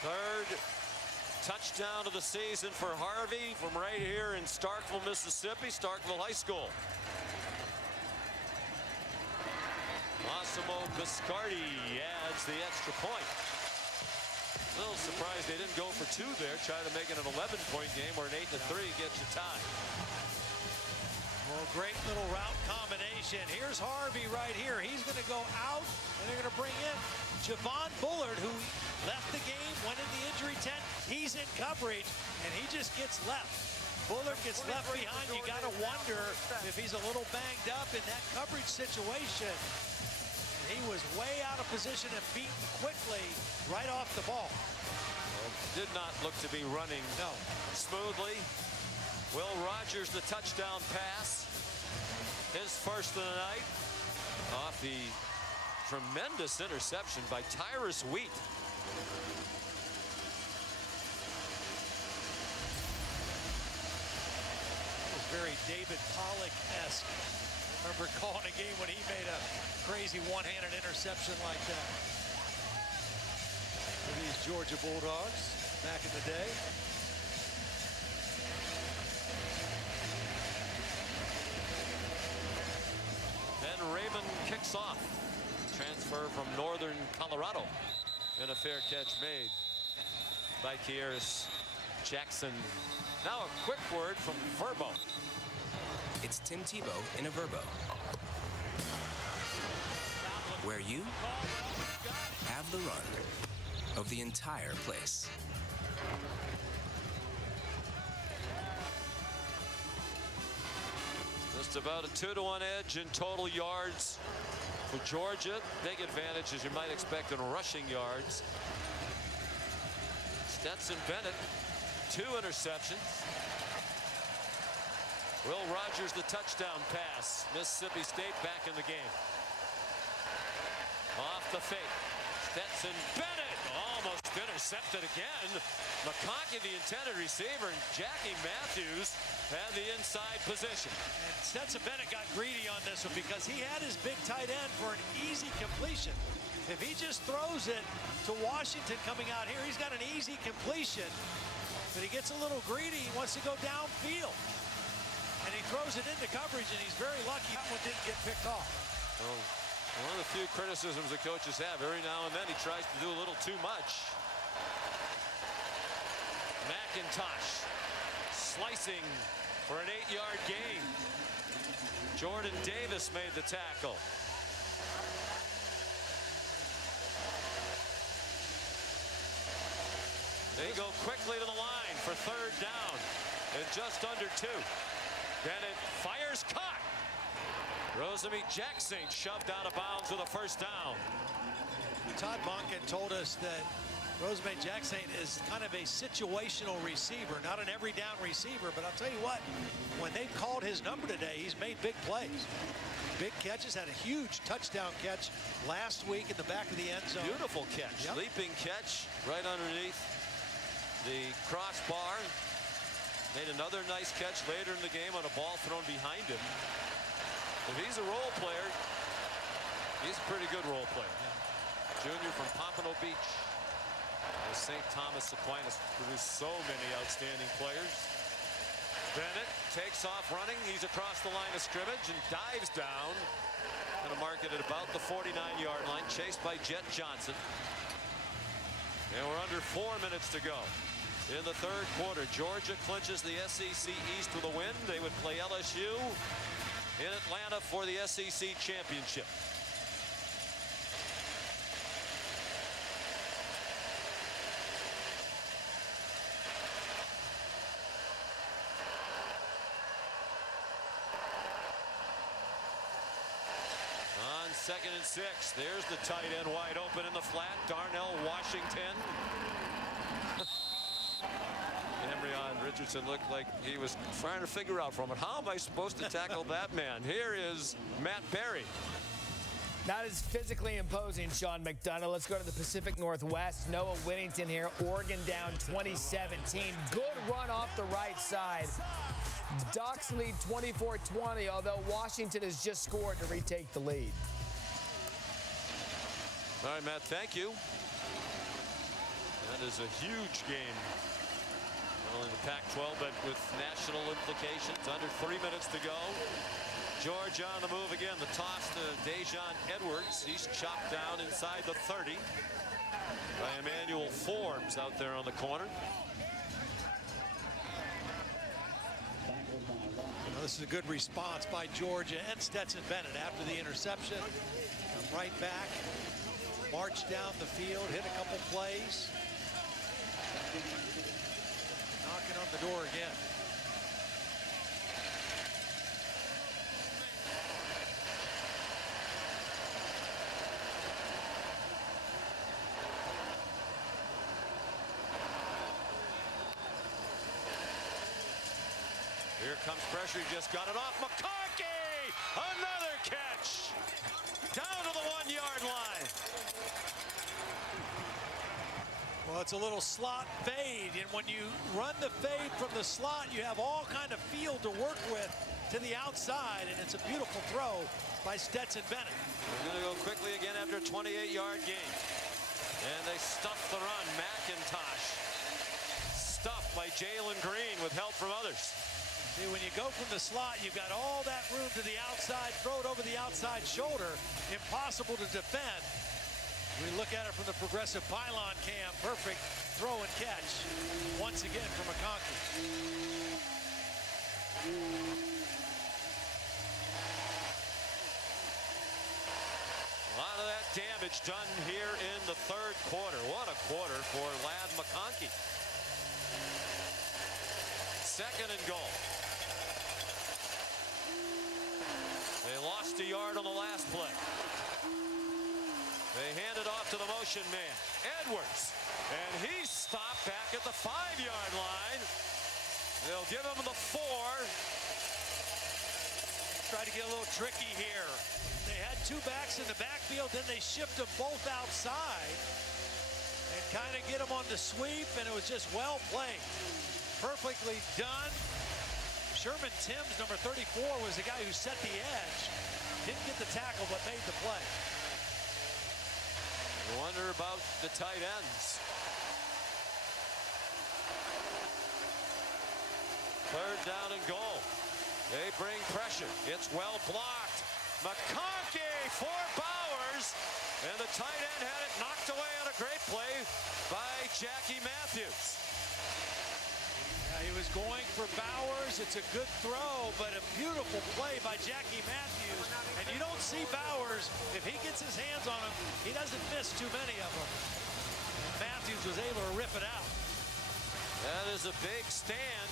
Third touchdown of the season for Harvey from right here in Starkville, Mississippi, Starkville High School. Massimo Biscardi adds the extra point. A little surprised they didn't go for 2 there, try to make it an 11-point game where an 8-3 gets you tied. Well, great little route combination. Here's Harvey right here. He's going to go out, and they're going to bring in Javon Bullard, who left the game, went in the injury tent. He's in coverage, and he just gets left. Bullard gets left behind. You got to wonder if he's a little banged up in that coverage situation. And he was way out of position and beaten quickly right off the ball. Well, did not look to be running smoothly. Will Rogers, the touchdown pass. His first of the night off the tremendous interception by Tyrus Wheat. That was very David Pollock-esque. I remember calling a game when he made a crazy one-handed interception like that. For these Georgia Bulldogs back in the day. And Raymond kicks off. Transfer from Northern Colorado. And a fair catch made by Kearis Jackson. Now a quick word from Verbo. It's Tim Tebow in a Verbo, where you have the run of the entire place. Just about a 2-to-1 edge in total yards for Georgia. Big advantage, as you might expect, in rushing yards. Stetson Bennett 2 interceptions. Will Rogers the touchdown pass. Mississippi State back in the game. Off the fake. Stetson Bennett almost intercepted again. McConkey the intended receiver, and Jackie Matthews had the inside position. And Stetson Bennett got greedy on this one because he had his big tight end for an easy completion. If he just throws it to Washington coming out here, he's got an easy completion. But he gets a little greedy. He wants to go downfield. And he throws it into coverage, and he's very lucky that one didn't get picked off. Well, one of the few criticisms that coaches have, every now and then he tries to do a little too much. McIntosh slicing for an 8-yard gain. Jordan Davis made the tackle. They go quickly to the line for 3rd down and just under 2. Bennett fires, caught. Rosemy-Jacksaint shoved out of bounds with a 1st down. Todd Monken told us that Rosemy-Jacksaint is kind of a situational receiver, not an every down receiver. But I'll tell you what, when they called his number today, he's made big plays. Big catches, had a huge touchdown catch last week in the back of the end zone. Beautiful catch, leaping catch right underneath the crossbar. Made another nice catch later in the game on a ball thrown behind him. If he's a role player, he's a pretty good role player. Junior from Pompano Beach. St. Thomas Aquinas produced so many outstanding players. Bennett takes off running. He's across the line of scrimmage and dives down. Going to mark it at about the 49-yard line, chased by Jet Johnson. And we're under 4 minutes to go. In the 3rd quarter, Georgia clinches the SEC East with a win. They would play LSU in Atlanta for the SEC championship. On 2nd and 6, there's the tight end wide open in the flat. Darnell Washington. Emryon Richardson looked like he was trying to figure out from it, how am I supposed to tackle that man? Here is Matt Berry. Not as physically imposing, Sean McDonough. Let's go to the Pacific Northwest. Noah Whittington here. Oregon down 2017. Good run off the right side. Ducks lead 24-20, although Washington has just scored to retake the lead. All right, Matt, thank you. That is a huge game. Not only the Pac-12, but with national implications. Under 3 minutes to go. Georgia on the move again. The toss to Dejon Edwards. He's chopped down inside the 30 by Emmanuel Forbes out there on the corner. Well, this is a good response by Georgia and Stetson Bennett after the interception. Come right back, march down the field, hit a couple plays. Knocking on the door again. Here comes pressure. He just got it off. McConkey! Another catch! Down to the 1-yard line. Well, it's a little slot fade, and when you run the fade from the slot, you have all kind of field to work with to the outside, and it's a beautiful throw by Stetson Bennett. They're going to go quickly again after a 28-yard gain. And they stuff the run. McIntosh stuffed by Jalen Green with help from others. See, when you go from the slot, you've got all that room to the outside, throw it over the outside shoulder. Impossible to defend. We look at it from the progressive pylon cam. Perfect throw and catch once again from McConkey. A lot of that damage done here in the 3rd quarter. What a quarter for Ladd McConkey. 2nd and goal. They lost a yard on the last play. They hand it off to the motion man, Edwards. And he's stopped back at the 5-yard line. give him the 4. Try to get a little tricky here. They had 2 backs in the backfield, then they shipped them both outside and kind of get them on the sweep, and it was just well played. Perfectly done. Sherman Timms, number 34, was the guy who set the edge. Didn't get the tackle, but made the play. I wonder about the tight ends. 3rd down and goal. They bring pressure. It's well blocked. McConkey for Bowers. And the tight end had it knocked away on a great play by Jackie Matthews. He was going for Bowers. It's a good throw, but a beautiful play by Jackie Matthews. And you don't see Bowers, if he gets his hands on him, he doesn't miss too many of them. And Matthews was able to rip it out. That is a big stand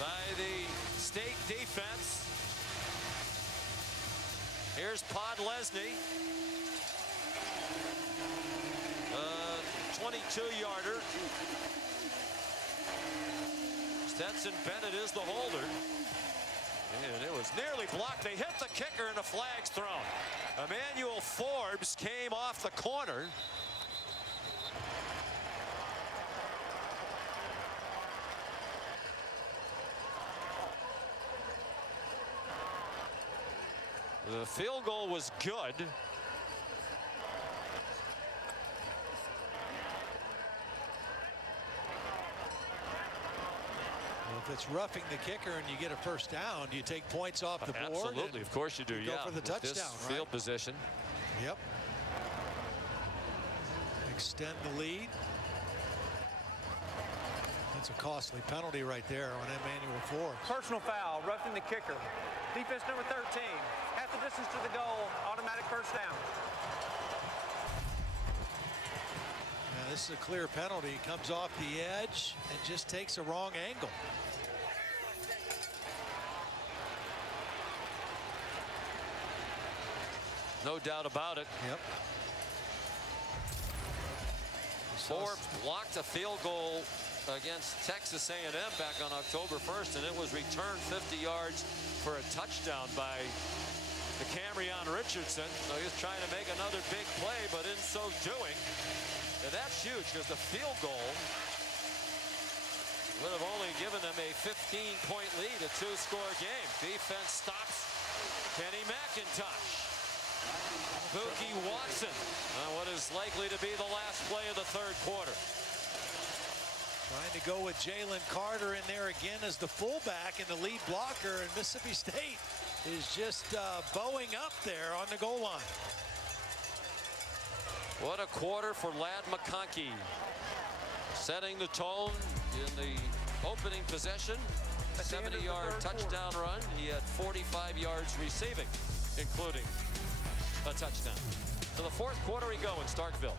by the State defense. Here's Podlesny. 22-yarder. Stetson Bennett is the holder. And it was nearly blocked. They hit the kicker and the flag's thrown. Emmanuel Forbes came off the corner. The field goal was good. If it's roughing the kicker and you get a first down, you take points off the board. Absolutely, of course you do. Go for the touchdown, this right? Field position. Yep. Extend the lead. That's a costly penalty right there on Emmanuel Forbes. Personal foul, roughing the kicker. Defense number 13. Half the distance to the goal, automatic first down. Now, this is a clear penalty. He comes off the edge and just takes a wrong angle. No doubt about it. Yep. Forbes blocked a field goal against Texas A&M back on October 1st, and it was returned 50 yards for a touchdown by the Camryon Richardson. So he's trying to make another big play, but in so doing, and that's huge because the field goal would have only given them a 15-point lead, a 2-score game. Defense stops Kenny McIntosh. Bookie Watson on what is likely to be the last play of the 3rd quarter. Trying to go with Jalen Carter in there again as the fullback and the lead blocker, and Mississippi State is just bowing up there on the goal line. What a quarter for Ladd McConkey. Setting the tone in the opening possession. 70-yard touchdown run. He had 45 yards receiving, including a touchdown. To the 4th quarter we go in Starkville.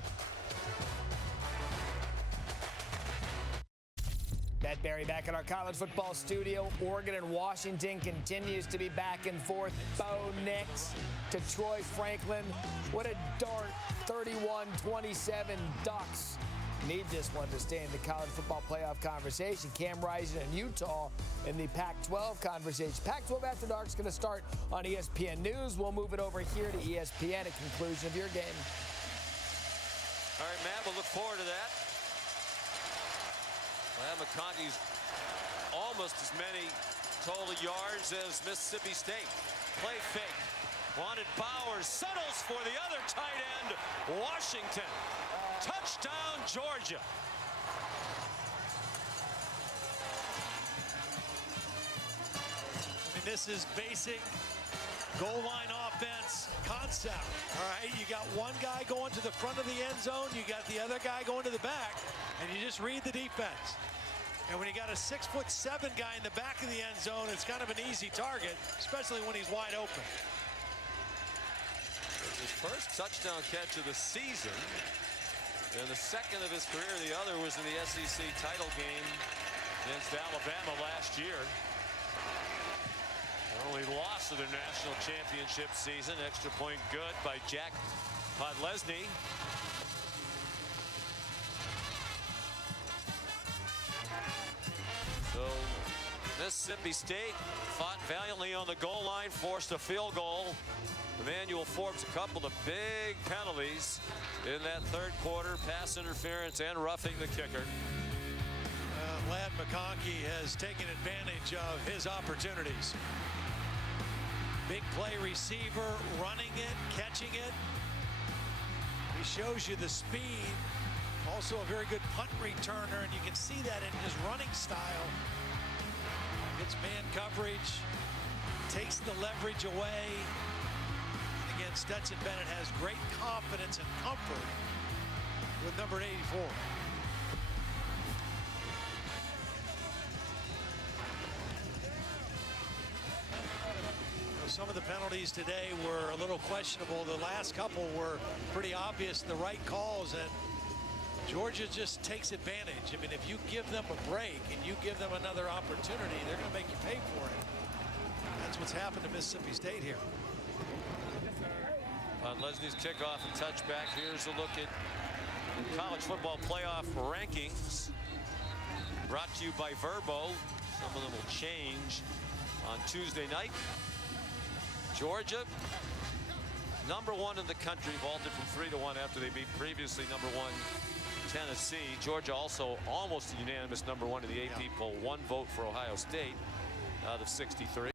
Matt Barry back in our college football studio. Oregon and Washington continues to be back and forth. Bo Nix to Troy Franklin. What a dart. 31-27 Ducks need this one to stay in the college football playoff conversation. Cam Rising and Utah in the Pac-12 conversation. Pac-12 After Dark is going to start on ESPN News. We'll move it over here to ESPN at conclusion of your game. All right, Matt, we'll look forward to that. Ladd McConkey's almost as many total yards as Mississippi State. Play fake. Wanted Bowers. Settles for the other tight end, Washington. Touchdown, Georgia. I mean, this is basic goal line offense concept. All right, you got one guy going to the front of the end zone, you got the other guy going to the back, and you just read the defense. And when you got a 6'7" guy in the back of the end zone, it's kind of an easy target, especially when he's wide open. His first touchdown catch of the season, and the second of his career. The other was in the SEC title game against Alabama last year. Only loss of their national championship season. Extra point good by Jack Podlesny. Mississippi State fought valiantly on the goal line, forced a field goal. Emmanuel Forbes, a couple of big penalties in that third quarter, pass interference and roughing the kicker. Ladd McConkey has taken advantage of his opportunities. Big play receiver, running it, catching it. He shows you the speed. Also a very good punt returner, and you can see that in his running style. Gets man coverage, takes the leverage away. Again, Stetson Bennett has great confidence and comfort with number 84. Some of the penalties today were a little questionable. The last couple were pretty obvious, the right calls, and Georgia just takes advantage. I mean, if you give them a break and you give them another opportunity, they're going to make you pay for it. That's what's happened to Mississippi State here. On Lesney's kickoff and touchback, here's a look at college football playoff rankings. Brought to you by Verbo. Some of them will change on Tuesday night. Georgia, #1 in the country, vaulted from 3-1 after they beat previously #1 Tennessee. Georgia also almost a unanimous #1 in the AP poll. 1 vote for Ohio State out of 63.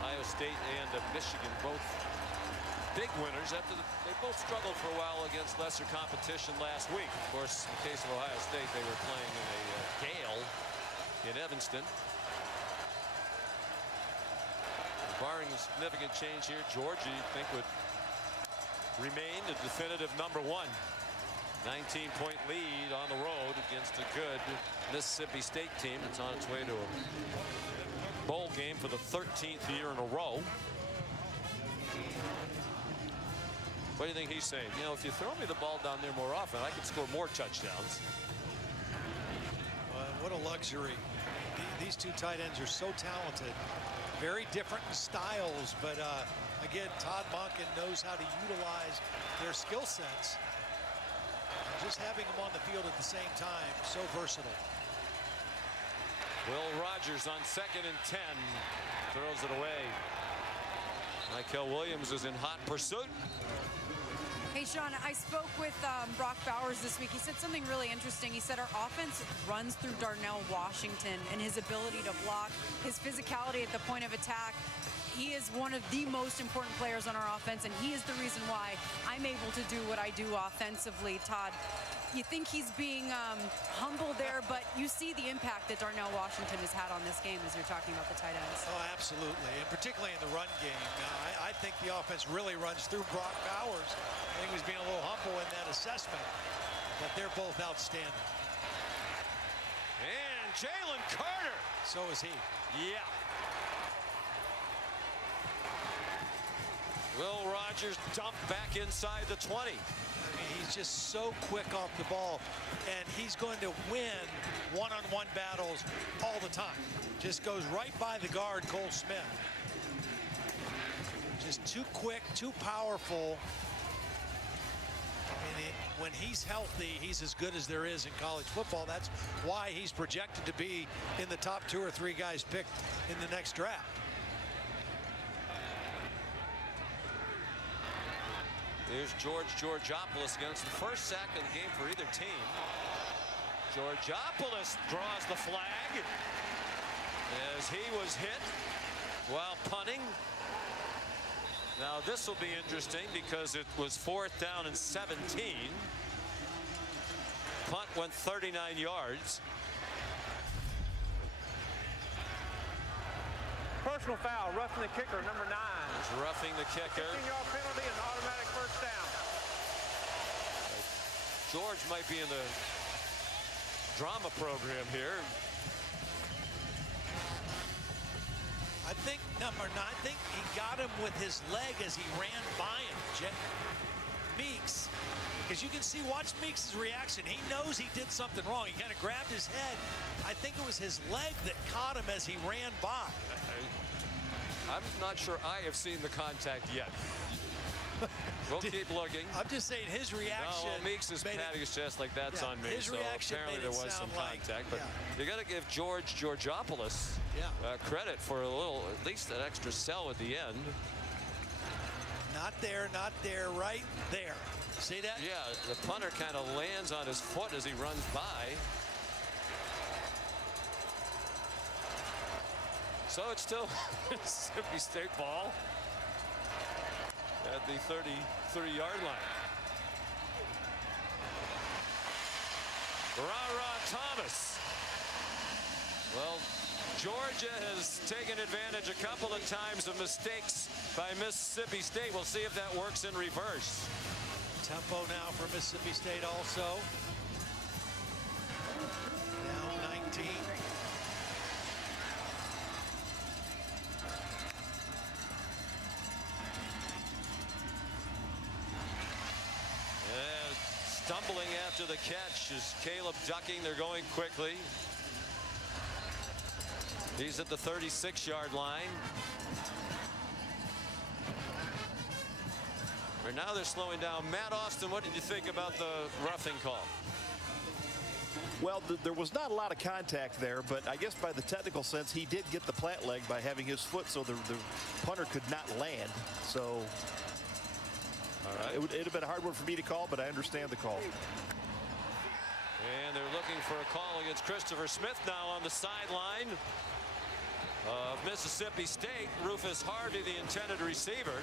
Ohio State and Michigan both big winners after they both struggled for a while against lesser competition last week. Of course, in the case of Ohio State, they were playing in a gale in Evanston. Barring a significant change here, Georgia, you'd think, would remain the definitive #1. 19-point lead on the road against a good Mississippi State team that's on its way to a bowl game for the 13th year in a row. What do you think he's saying? You know, if you throw me the ball down there more often, I could score more touchdowns. What a luxury. These two tight ends are so talented. Very different styles, but again, Todd Monken knows how to utilize their skill sets. And just having them on the field at the same time, so versatile. Will Rogers on 2nd and 10 throws it away. Michael Williams is in hot pursuit. Hey, Sean, I spoke with Brock Bowers this week. He said something really interesting. He said our offense runs through Darnell Washington and his ability to block, his physicality at the point of attack. He is one of the most important players on our offense, and he is the reason why I'm able to do what I do offensively. Todd, you think he's being humble there, but you see the impact that Darnell Washington has had on this game as you're talking about the tight ends. Oh, absolutely, and particularly in the run game. Now, I think the offense really runs through Brock Bowers. I think he was being a little humble in that assessment, but they're both outstanding. And Jalen Carter. So is he. Yeah. Will Rogers dumped back inside the 20. I mean, he's just so quick off the ball, and he's going to win one-on-one battles all the time. Just goes right by the guard, Cole Smith. Just too quick, too powerful. I mean, when he's healthy, he's as good as there is in college football. That's why he's projected to be in the top 2 or 3 guys picked in the next draft. Here's George Georgopoulos against the first sack of the game for either team. Georgopoulos draws the flag as he was hit while punting. Now this will be interesting because it was 4th down and 17. Punt went 39 yards. Personal foul, roughing the kicker, number 9. It's roughing the kicker. 15-yard penalty and automatic first down. George might be in the drama program here. I think number 9, I think he got him with his leg as he ran by him, Meeks. Because you can see, watch Meeks' reaction. He knows he did something wrong. He kind of grabbed his head. I think it was his leg that caught him as he ran by. I'm not sure I have seen the contact yet. We'll keep looking. I'm just saying his reaction. No, Meeks is patting his chest like that's on me. His so reaction apparently there was some contact. But you got to give George Georgopoulos credit for a little, at least an extra cell at the end. Not there, right there. See that? Yeah, the punter kind of lands on his foot as he runs by. So it's still Mississippi State ball at the 33-yard line. Thomas. Well, Georgia has taken advantage a couple of times of mistakes by Mississippi State. We'll see if that works in reverse. Tempo now for Mississippi State also. Down 19. Stumbling after the catch is Caleb ducking. They're going quickly. He's at the 36-yard line. And now they're slowing down. Matt Austin, what did you think about the roughing call? Well, there was not a lot of contact there, but I guess by the technical sense, he did get the plant leg by having his foot so the punter could not land. So it'd have been a hard one for me to call, but I understand the call. And they're looking for a call against Christopher Smith now on the sideline of Mississippi State. Rufus Harvey, the intended receiver.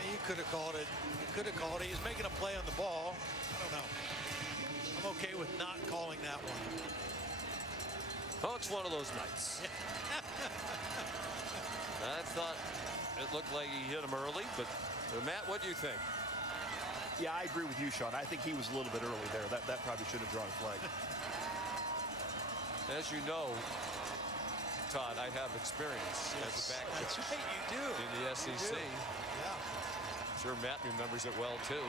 He could have called it. He could have called it. He's making a play on the ball. I don't know. I'm okay with not calling that one. Oh, it's one of those nights. I thought it looked like he hit him early, but Matt, what do you think? Yeah, I agree with you, Sean. I think he was a little bit early there. That probably should have drawn a flag. As you know, Todd, I have experience as a back That's right, you do. In the SEC. Yeah. I'm sure Matt remembers it well, too.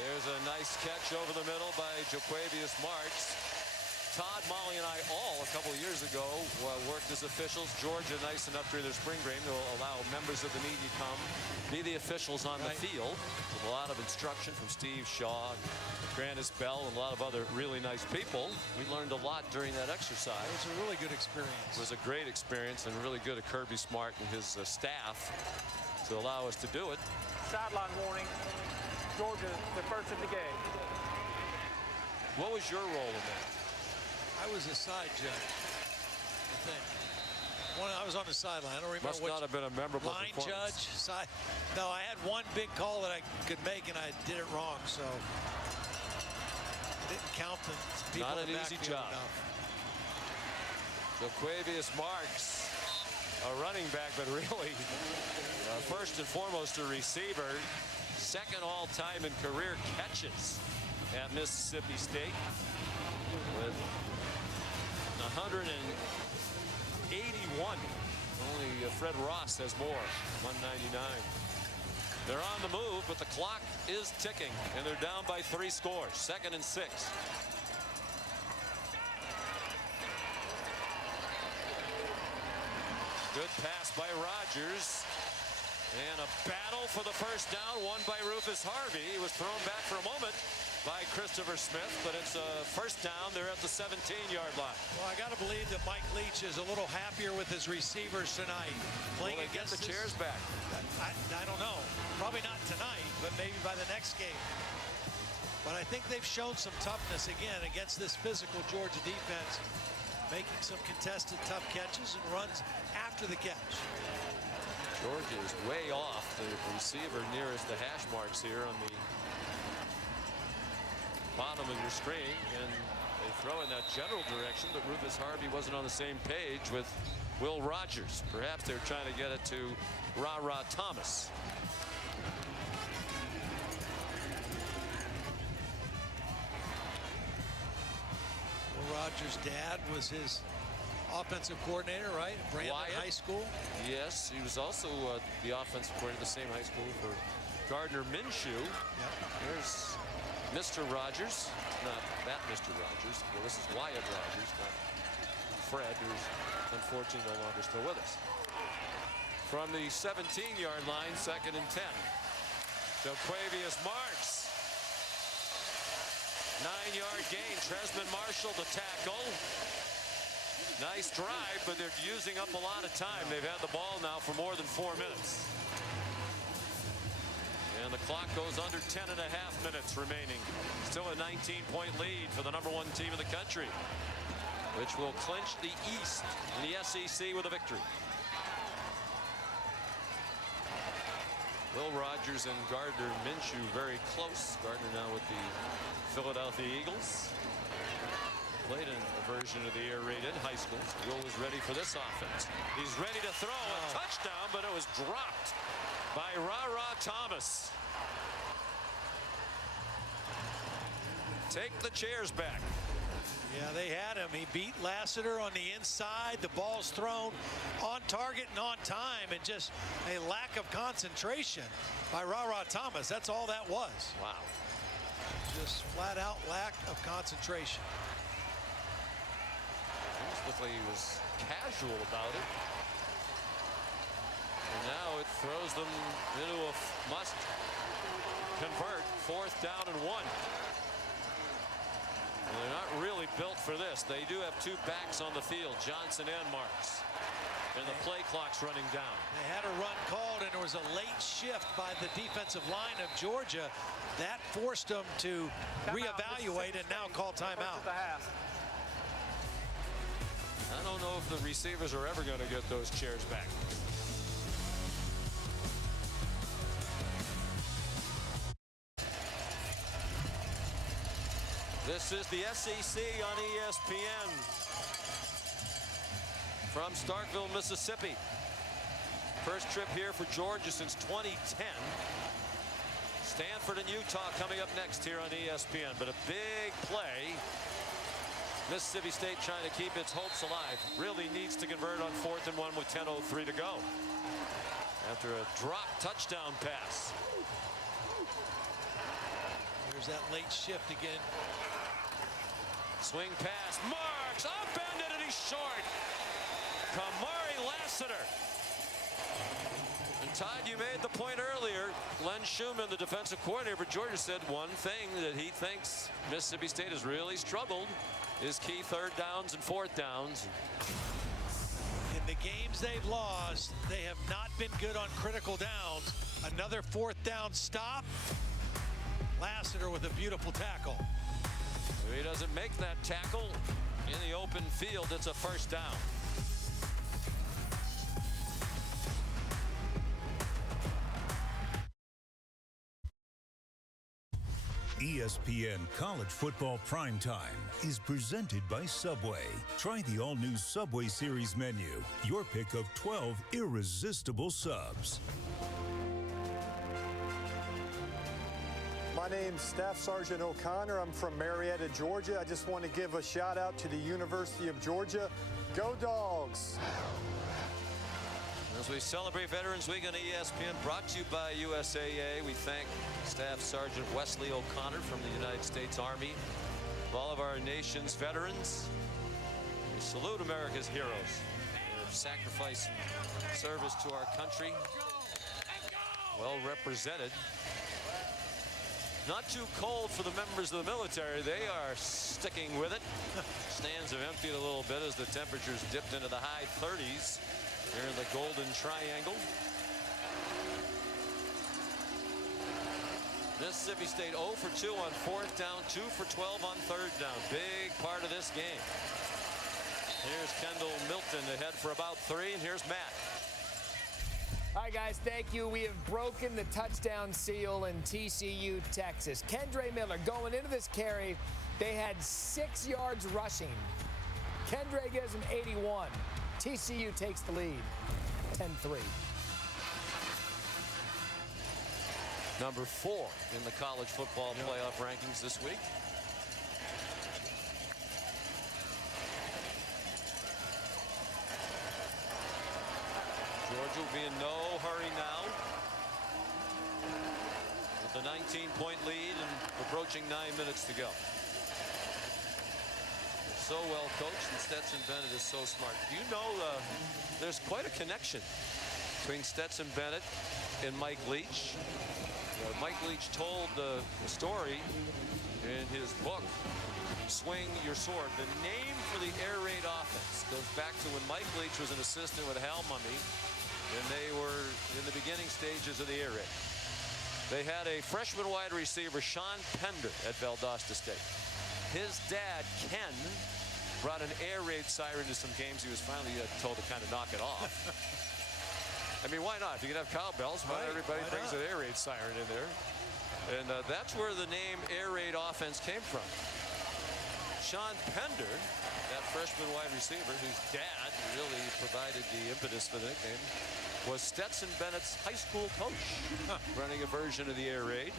There's a nice catch over the middle by Jo'quavious Marks. Todd, Molly, and I all a couple of years ago worked as officials. Georgia nice enough during their spring game to allow members of the media come be the officials on the field. With a lot of instruction from Steve Shaw, Grannis Bell, and a lot of other really nice people. We learned a lot during that exercise. It was a really good experience. It was a great experience and really good of Kirby Smart and his staff to allow us to do it. Sideline warning. Georgia, the first of the game. What was your role in that? I was a side judge, I think. I was on the sideline. I don't remember. Must not have been a memorable line performance. judge. Side. No, I had one big call that I could make, and I did it wrong, so I didn't count the people. Not an in the easy backfield job. enough. Jo'quavious Marks, a running back, but really first and foremost a receiver. Second all-time in career catches at Mississippi State with 181. Only Fred Ross has more, 199. They're on the move, but the clock is ticking, and they're down by 3 scores. 2nd and 6. Good pass by Rogers. And a battle for the first down, won by Rufus Harvey. He was thrown back for a moment by Christopher Smith, but it's a first down. They're at the 17-yard line. Well, I got to believe that Mike Leach is a little happier with his receivers tonight. Playing Will they get against the chairs back? I don't know. Probably not tonight, but maybe by the next game. But I think they've shown some toughness again against this physical Georgia defense, making some contested tough catches and runs after the catch. Georgia is way off the receiver nearest the hash marks here on the bottom of your screen, and they throw in that general direction, but Rufus Harvey wasn't on the same page with Will Rogers. Perhaps they're trying to get it to Ra Thomas. Will Rogers' dad was his offensive coordinator, right? Brandon High School. Yes, he was also the offensive coordinator at the same high school for Gardner Minshew. Yep. Here's Mr. Rogers, not that Mr. Rogers. Well, this is Wyatt Rogers, not Fred, who's unfortunately no longer still with us. From the 17-yard line, 2nd and 10. Jo'quavious Marks. 9-yard gain. Tresman Marshall the tackle. Nice drive, but they're using up a lot of time. They've had the ball now for more than 4 minutes. And the clock goes under 10 and a half minutes remaining. Still a 19-point lead for the #1 team in the country, which will clinch the East in the SEC with a victory. Will Rogers and Gardner Minshew very close. Gardner now with the Philadelphia Eagles. Played in a version of the air raid in high school. Will is ready for this offense. He's ready to throw a touchdown, but it was dropped by Ra Thomas. Take the chairs back. Yeah, they had him. He beat Lassiter on the inside. The ball's thrown on target and on time, and just a lack of concentration by Ra Thomas. That's all that was. Wow. Just flat out lack of concentration. Almost looked like he was casual about it. And now it throws them into a must convert 4th down and 1. And they're not really built for this. They do have 2 backs on the field, Johnson and Marks. And the play clock's running down. They had a run called, and there was a late shift by the defensive line of Georgia. That forced them to reevaluate and now call timeout. I don't know if the receivers are ever going to get those chairs back. This is the SEC on ESPN from Starkville, Mississippi. First trip here for Georgia since 2010. Stanford and Utah coming up next here on ESPN. But a big play. Mississippi State trying to keep its hopes alive. Really needs to convert on 4th and 1 with 10:03 to go. After a drop touchdown pass. There's that late shift again. Swing pass. Marks upended and he's short. Kamari Lassiter. And Todd, you made the point earlier. Glenn Schumann, the defensive coordinator for Georgia, said one thing that he thinks Mississippi State has really struggled is key 3rd downs and 4th downs. In the games they've lost, they have not been good on critical downs. Another 4th down stop. Lassiter with a beautiful tackle. If he doesn't make that tackle in the open field, it's a 1st down. ESPN College Football Primetime is presented by Subway. Try the all-new Subway Series menu. Your pick of 12 irresistible subs. My name's Staff Sergeant O'Connor. I'm from Marietta, Georgia. I just want to give a shout out to the University of Georgia. Go Dogs! As we celebrate Veterans Week on ESPN, brought to you by USAA, we thank Staff Sergeant Wesley O'Connor from the United States Army. For all of our nation's veterans, we salute America's heroes. They have sacrificed service to our country. Well represented. Not too cold for the members of the military. They are sticking with it. Stands have emptied a little bit as the temperatures dipped into the high 30s here in the Golden Triangle. Mississippi State 0 for 2 on 4th down, 2 for 12 on 3rd down. Big part of this game. Here's Kendall Milton ahead for about 3, and here's Matt. All right, guys, thank you. We have broken the touchdown seal in TCU, Texas. Kendre Miller going into this carry. They had 6 yards rushing. Kendre gives him 81. TCU takes the lead, 10-3. Number 4 in the college football playoff rankings this week. Georgia will be in no hurry now. With the 19-point lead and approaching 9 minutes to go. so well coached, and Stetson Bennett is so smart. You know, there's quite a connection between Stetson Bennett and Mike Leach. Mike Leach told the story in his book, Swing Your Sword. The name for the air raid offense goes back to when Mike Leach was an assistant with Hal Mumme, and they were in the beginning stages of the air raid. They had a freshman wide receiver, Sean Pender, at Valdosta State. His dad, Ken, brought an air raid siren to some games. He was finally told to kind of knock it off. I mean, why not? If you can have cowbells, why everybody brings an air raid siren in there? And that's where the name air raid offense came from. Sean Pender, that freshman wide receiver, whose dad really provided the impetus for the nickname, was Stetson Bennett's high school coach, running a version of the air raid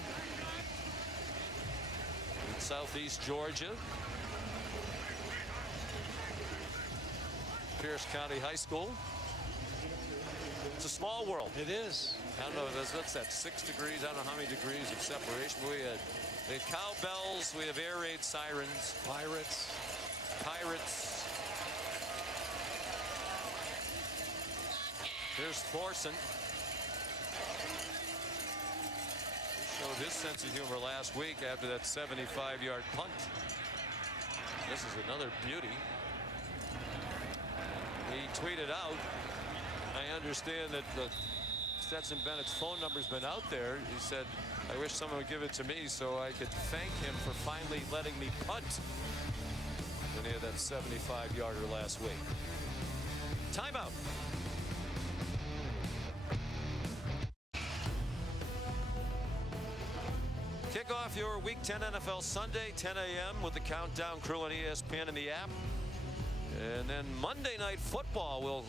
in Southeast Georgia. Pierce County High School. It's a small world. It is. I don't know, what's that, 6 degrees? I don't know how many degrees of separation. We had cowbells, we have air raid sirens. Pirates. Here's Thorson. He showed his sense of humor last week after that 75-yard punt. This is another beauty. He tweeted out, I understand that Stetson Bennett's phone number's been out there. He said, I wish someone would give it to me so I could thank him for finally letting me punt. When he had that 75-yarder last week. Timeout. Kick off your Week 10 NFL Sunday, 10 a.m. with the Countdown crew on ESPN and the app. And then Monday Night Football will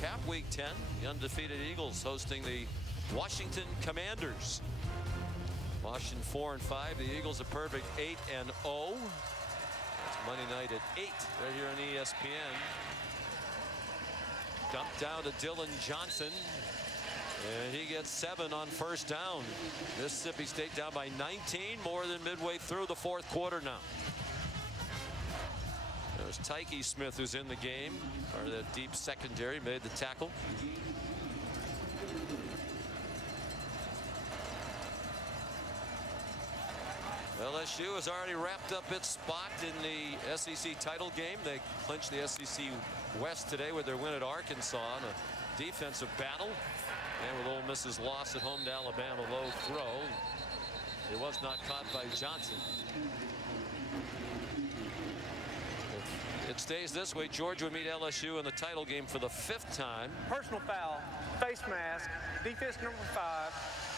cap Week 10. The undefeated Eagles hosting the Washington Commanders. Washington 4-5. The Eagles a perfect 8-0. It's Monday night at 8 right here on ESPN. Dumped down to Dylan Johnson. And he gets 7 on first down. Mississippi State down by 19, more than midway through the fourth quarter now. There's Tyke Smith, who's in the game, or the deep secondary, made the tackle. LSU has already wrapped up its spot in the SEC title game. They clinched the SEC West today with their win at Arkansas in a defensive battle. And with Ole Miss's loss at home to Alabama, low throw. It was not caught by Johnson. If it stays this way, Georgia will meet LSU in the title game for the 5th time. Personal foul, face mask, defense number 5,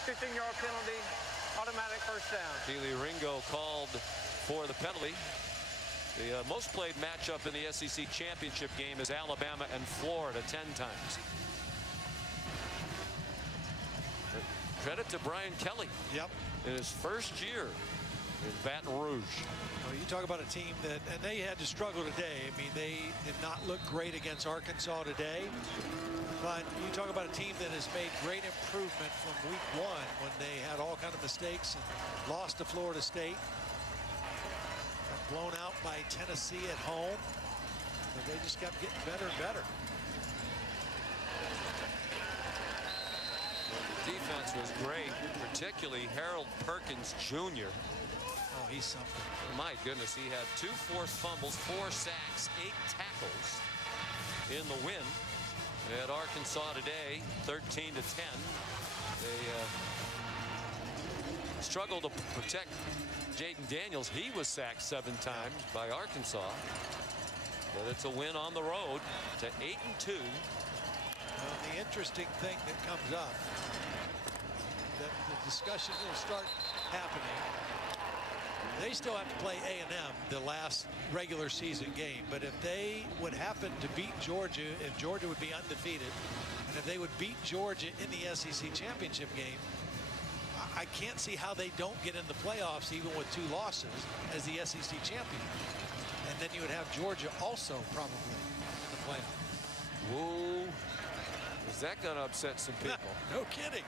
15-yard penalty, automatic first down. Keely Ringo called for the penalty. The most played matchup in the SEC championship game is Alabama and Florida 10 times. Credit to Brian Kelly. Yep. In his first year in Baton Rouge. Well, you talk about a team that, and they had to struggle today. I mean, they did not look great against Arkansas today. But you talk about a team that has made great improvement from week 1 when they had all kind of mistakes and lost to Florida State. Got blown out by Tennessee at home. But they just kept getting better and better. The defense was great, particularly Harold Perkins Jr. Oh, he's something. My goodness, he had 2 forced fumbles, 4 sacks, 8 tackles in the win. At Arkansas today, 13-10. They struggled to protect Jaden Daniels. He was sacked 7 times by Arkansas. But it's a win on the road to 8-2. Well, the interesting thing that comes up, that the discussion will start happening. They still have to play A&M the last regular season game, but if they would happen to beat Georgia, if Georgia would be undefeated, and if they would beat Georgia in the SEC championship game, I can't see how they don't get in the playoffs even with 2 losses as the SEC champion. And then you would have Georgia also probably in the playoff. Whoa. Is that going to upset some people? No kidding.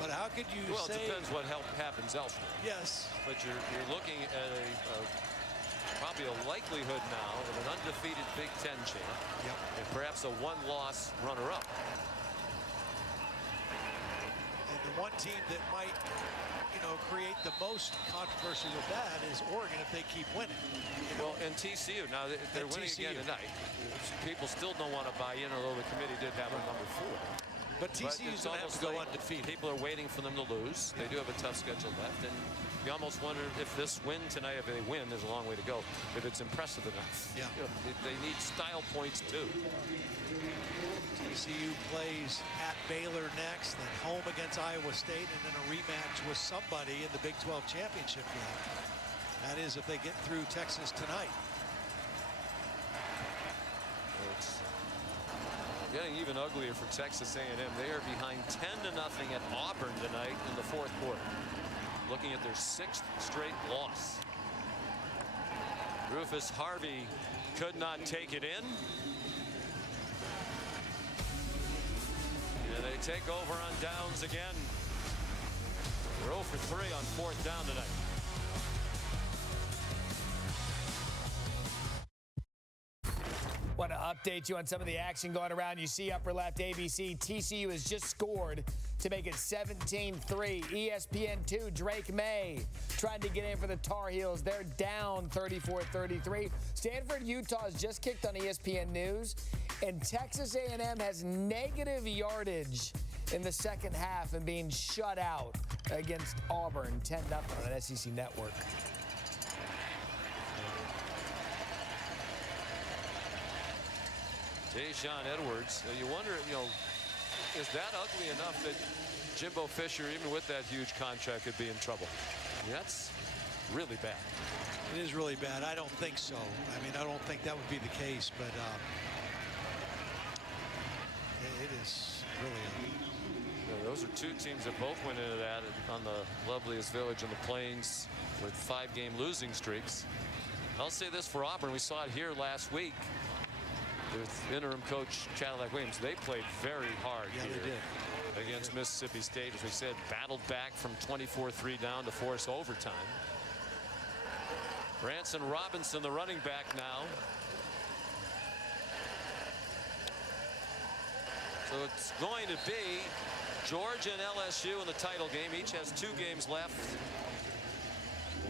But how could you say... Well, it depends what happens elsewhere. Yes. But you're looking at a probably a likelihood now of an undefeated Big Ten champ. And perhaps a one-loss runner-up. And the one team that might, create the most controversy with that is Oregon if they keep winning. Well, and TCU, now they're winning again tonight. People still don't want to buy in, although the committee did have a number 4. But TCU's going to have to go undefeated. People are waiting for them to lose. They do have a tough schedule left. And you almost wonder if this win tonight, if they win, there's a long way to go, if it's impressive enough. Yeah. They need style points, too. TCU plays at Baylor next, then home against Iowa State, and then a rematch with somebody in the Big 12 championship game. That is if they get through Texas tonight. It's getting even uglier for Texas A&M. They are behind 10-0 at Auburn tonight in the 4th quarter. Looking at their 6th straight loss. Rufus Harvey could not take it in. And they take over on downs again. They're 0 for 3 on 4th down tonight. Want to update you on some of the action going around. You see upper left ABC. TCU has just scored to make it 17-3. ESPN2, Drake May trying to get in for the Tar Heels. They're down 34-33. Stanford, Utah has just kicked on ESPN News. And Texas A&M has negative yardage in the second half and being shut out against Auburn 10-0 on an SEC network. Deshaun Edwards. You wonder, is that ugly enough that Jimbo Fisher, even with that huge contract, could be in trouble? That's really bad. It is really bad. I don't think so. I mean, I don't think that would be the case, but it is really ugly. Yeah, those are 2 teams that both went into that on the loveliest village in the Plains with 5-game losing streaks. I'll say this for Auburn. We saw it here last week with interim coach Cadillac Williams. They played very hard here against Mississippi State. As we said, battled back from 24-3 down to force overtime. Branson Robinson, the running back now. So it's going to be Georgia and LSU in the title game. Each has 2 games left.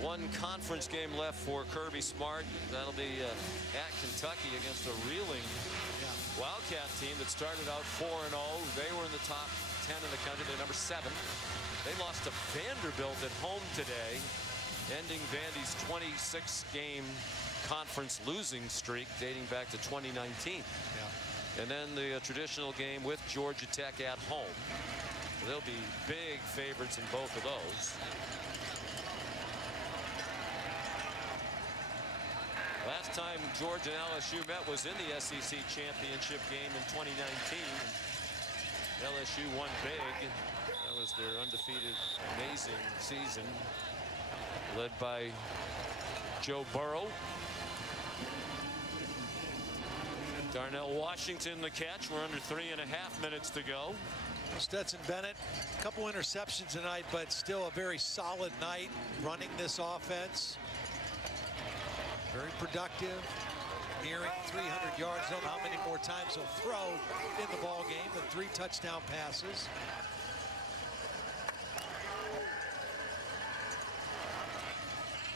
1 conference game left for Kirby Smart. That'll be at Kentucky against a reeling Wildcat team that started out 4-0. They were in the top 10 in the country. They're number 7. They lost to Vanderbilt at home today, ending Vandy's 26-game conference losing streak dating back to 2019. And then the traditional game with Georgia Tech at home. They'll be big favorites in both of those. Last time Georgia and LSU met was in the SEC championship game in 2019. LSU won big. That was their undefeated, amazing season, led by Joe Burrow. Darnell Washington the catch. We're under 3.5 minutes to go. Stetson Bennett, a couple interceptions tonight, but still a very solid night running this offense. Very productive, nearing 300 yards. Don't know how many more times he'll throw in the ball game, but 3 touchdown passes.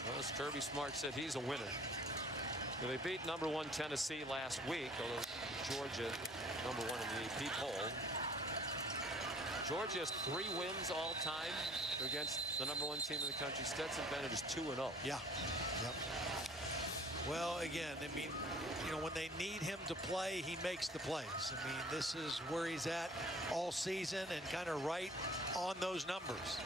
Well, as Kirby Smart said, he's a winner. Well, they beat number 1 Tennessee last week, although Georgia number 1 in the AP poll. Georgia has 3 wins all time against the number 1 team in the country. Stetson Bennett is 2-0. Yeah. Yep. Well, again, I mean, when they need him to play, he makes the plays. I mean, this is where he's at all season and kind of right on those numbers.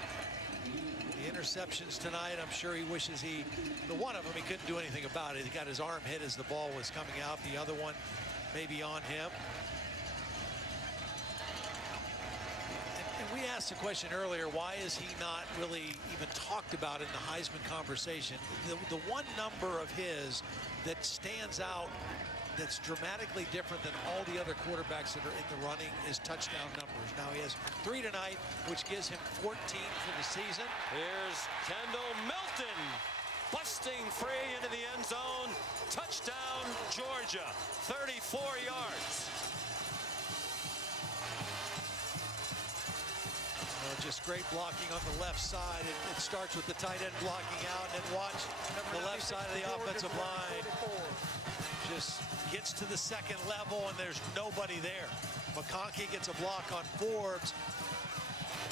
The interceptions tonight, I'm sure he wishes the one of them, he couldn't do anything about it. He got his arm hit as the ball was coming out. The other one maybe on him. And we asked the question earlier, why is he not really even talked about in the Heisman conversation? The one number of his that stands out that's dramatically different than all the other quarterbacks that are in the running is touchdown numbers. Now he has 3 tonight, which gives him 14 for the season. Here's Kendall Milton busting free into the end zone. Touchdown, Georgia, 34 yards. Just great blocking on the left side. It starts with the tight end blocking out, and then watch the left side of the offensive line. Just gets to the second level, and there's nobody there. McConkey gets a block on Forbes,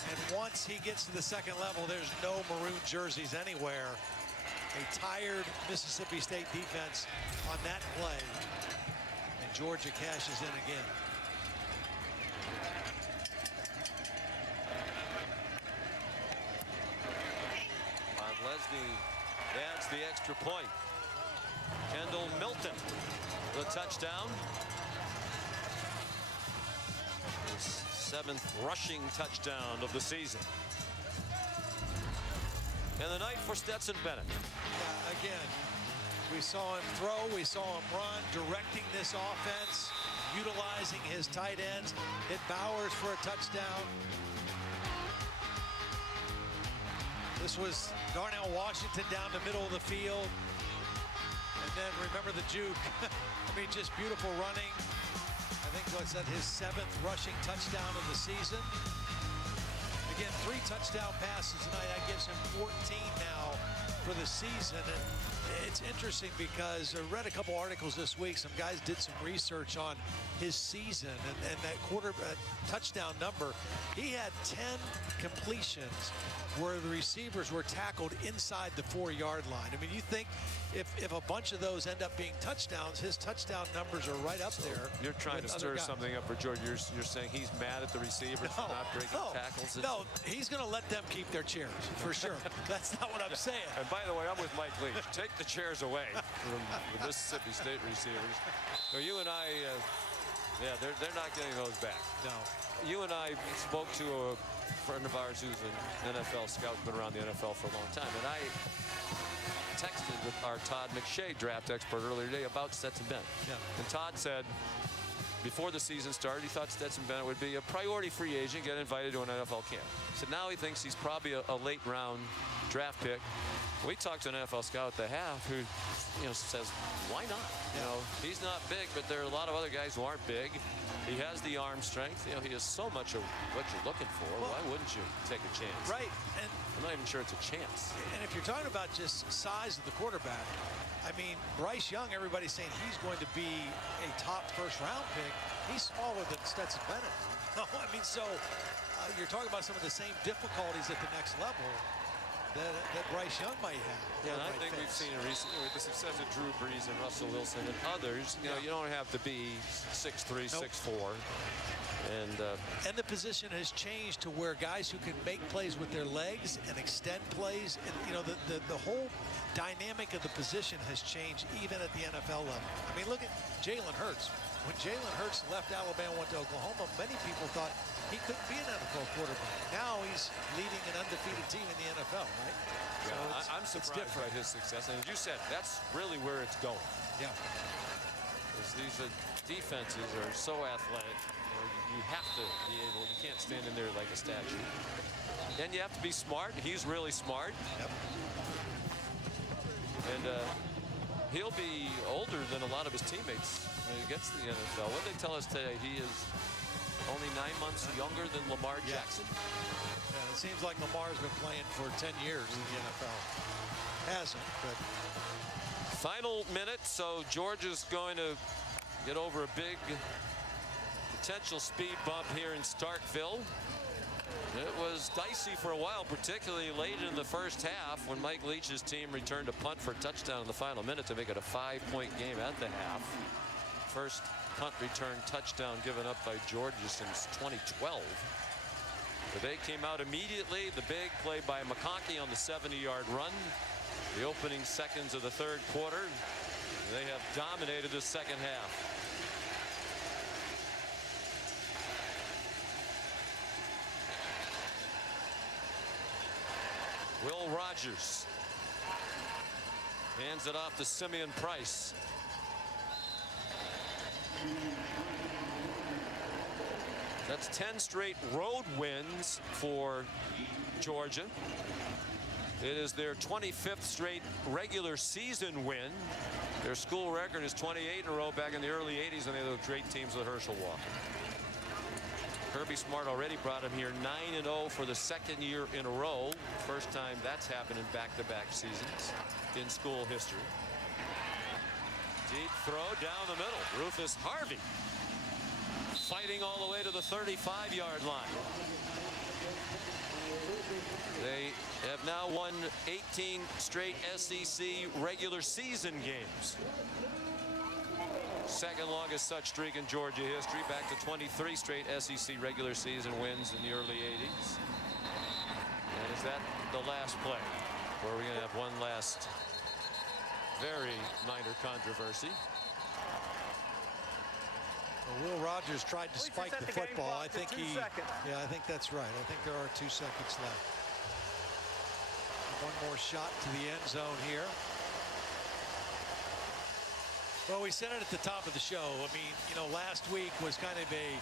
and once he gets to the second level, there's no maroon jerseys anywhere. A tired Mississippi State defense on that play, and Georgia cashes in again. Leslie adds the extra point. Kendall Milton, the touchdown. His 7th rushing touchdown of the season. And the night for Stetson Bennett. Again, we saw him throw, we saw him run, directing this offense, utilizing his tight ends. Hit Bowers for a touchdown. This was Darnell Washington down the middle of the field. And then remember the juke. I mean, just beautiful running. I think what's that, his 7th rushing touchdown of the season. Again, 3 touchdown passes tonight. That gives him 14 now for the season. And it's interesting because I read a couple articles this week. Some guys did some research on his season and that touchdown number. He had 10 completions where the receivers were tackled inside the 4-yard line. I mean, you think if a bunch of those end up being touchdowns, his touchdown numbers are right up there. You're trying to stir something up for Georgia. You're saying he's mad at the receivers for not breaking tackles? No, he's going to let them keep their chairs, for sure. That's not what I'm saying. And by the way, I'm with Mike Leach. Take the chairs away from the Mississippi State receivers. So you and I, yeah, they're not getting those back. No. You and I spoke to a friend of ours who's an NFL scout, been around the NFL for a long time, and I texted with our Todd McShay draft expert earlier today about Stetson Bennett. Yeah. And Todd said before the season started, he thought Stetson Bennett would be a priority free agent, get invited to an NFL camp. He said now he thinks he's probably a late round draft pick. We talked to an NFL scout at the half who, says, why not? He's not big, but there are a lot of other guys who aren't big. He has the arm strength. He has so much of what you're looking for. Well, why wouldn't you take a chance? Right. And I'm not even sure it's a chance. And if you're talking about just size of the quarterback, I mean, Bryce Young, everybody's saying he's going to be a top first-round pick. He's smaller than Stetson Bennett. No, I mean, so you're talking about some of the same difficulties at the next level that Bryce Young might have. Yeah, and I think we've seen it recently with the success of Drew Brees and Russell Wilson and others. You don't have to be 6'3", 6'4". And the position has changed to where guys who can make plays with their legs and extend plays, and the whole dynamic of the position has changed even at the NFL level. I mean, look at Jalen Hurts. When Jalen Hurts left Alabama, went to Oklahoma, many people thought he couldn't be an NFL quarterback. Now he's leading an undefeated team in the NFL, right? Yeah, so I'm surprised by his success. And as you said, that's really where it's going. Yeah. These defenses are so athletic. You have to be able, you can't stand in there like a statue. And you have to be smart. He's really smart. Yep. And he'll be older than a lot of his teammates when he gets to the NFL. What did they tell us today? He is only 9 months younger than Lamar Jackson. Yeah, it seems like Lamar's been playing for 10 years in the NFL. Hasn't, but. Final minute, so Georgia's going to get over a big potential speed bump here in Starkville. It was dicey for a while, particularly late in the first half when Mike Leach's team returned a punt for a touchdown in the final minute to make it a 5-point game at the half. First punt return touchdown given up by Georgia since 2012. But they came out immediately. The big play by McConkey on the 70-yard run. The opening seconds of the third quarter. They have dominated the second half. Will Rogers hands it off to Simeon Price. That's 10 straight road wins for Georgia. It is their 25th straight regular season win. Their school record is 28 in a row back in the early 80s, and they had those great teams with Herschel Walker. Kirby Smart already brought him here 9-0 for the second year in a row. First time that's happened in back-to-back seasons in school history. Deep throw down the middle. Rufus Harvey fighting all the way to the 35-yard line. They have now won 18 straight SEC regular season games. Second longest such streak in Georgia history, back to 23 straight SEC regular season wins in the early 80s. And is that the last play, where we're going to have one last very minor controversy? Well, Will Rogers tried to spike the football. I think I think that's right. I think there are 2 seconds left. One more shot to the end zone here. Well, we said it at the top of the show. I mean, you know, last week was kind of a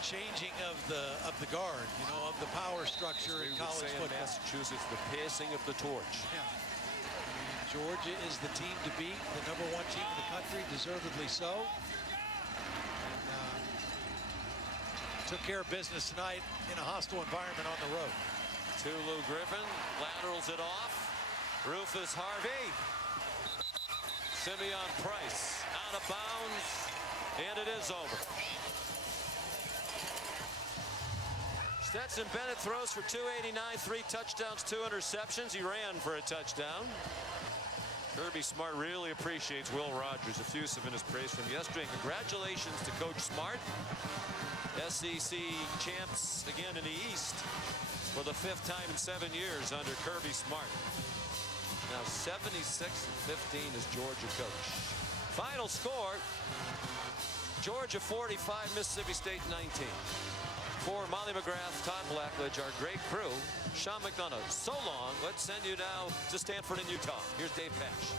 changing of the guard, you know, of the power structure in college football. In Massachusetts, the passing of the torch. Yeah. Georgia is the team to beat, the #1 team in the country, deservedly so. And, took care of business tonight in a hostile environment on the road. To Lou Griffin, laterals it off. Rufus Harvey. Simeon Price out of bounds, and it is over. Stetson Bennett throws for 289, 3 touchdowns, 2 interceptions. He ran for a touchdown. Kirby Smart really appreciates Will Rogers, effusive in his praise from yesterday. And congratulations to Coach Smart. SEC champs again in the East for the 5th time in 7 years under Kirby Smart. Now 76-15 is Georgia coach. Final score, Georgia 45, Mississippi State 19. For Molly McGrath, Todd Blackledge, our great crew, Sean McDonough. So long. Let's send you now to Stanford in Utah. Here's Dave Pasch.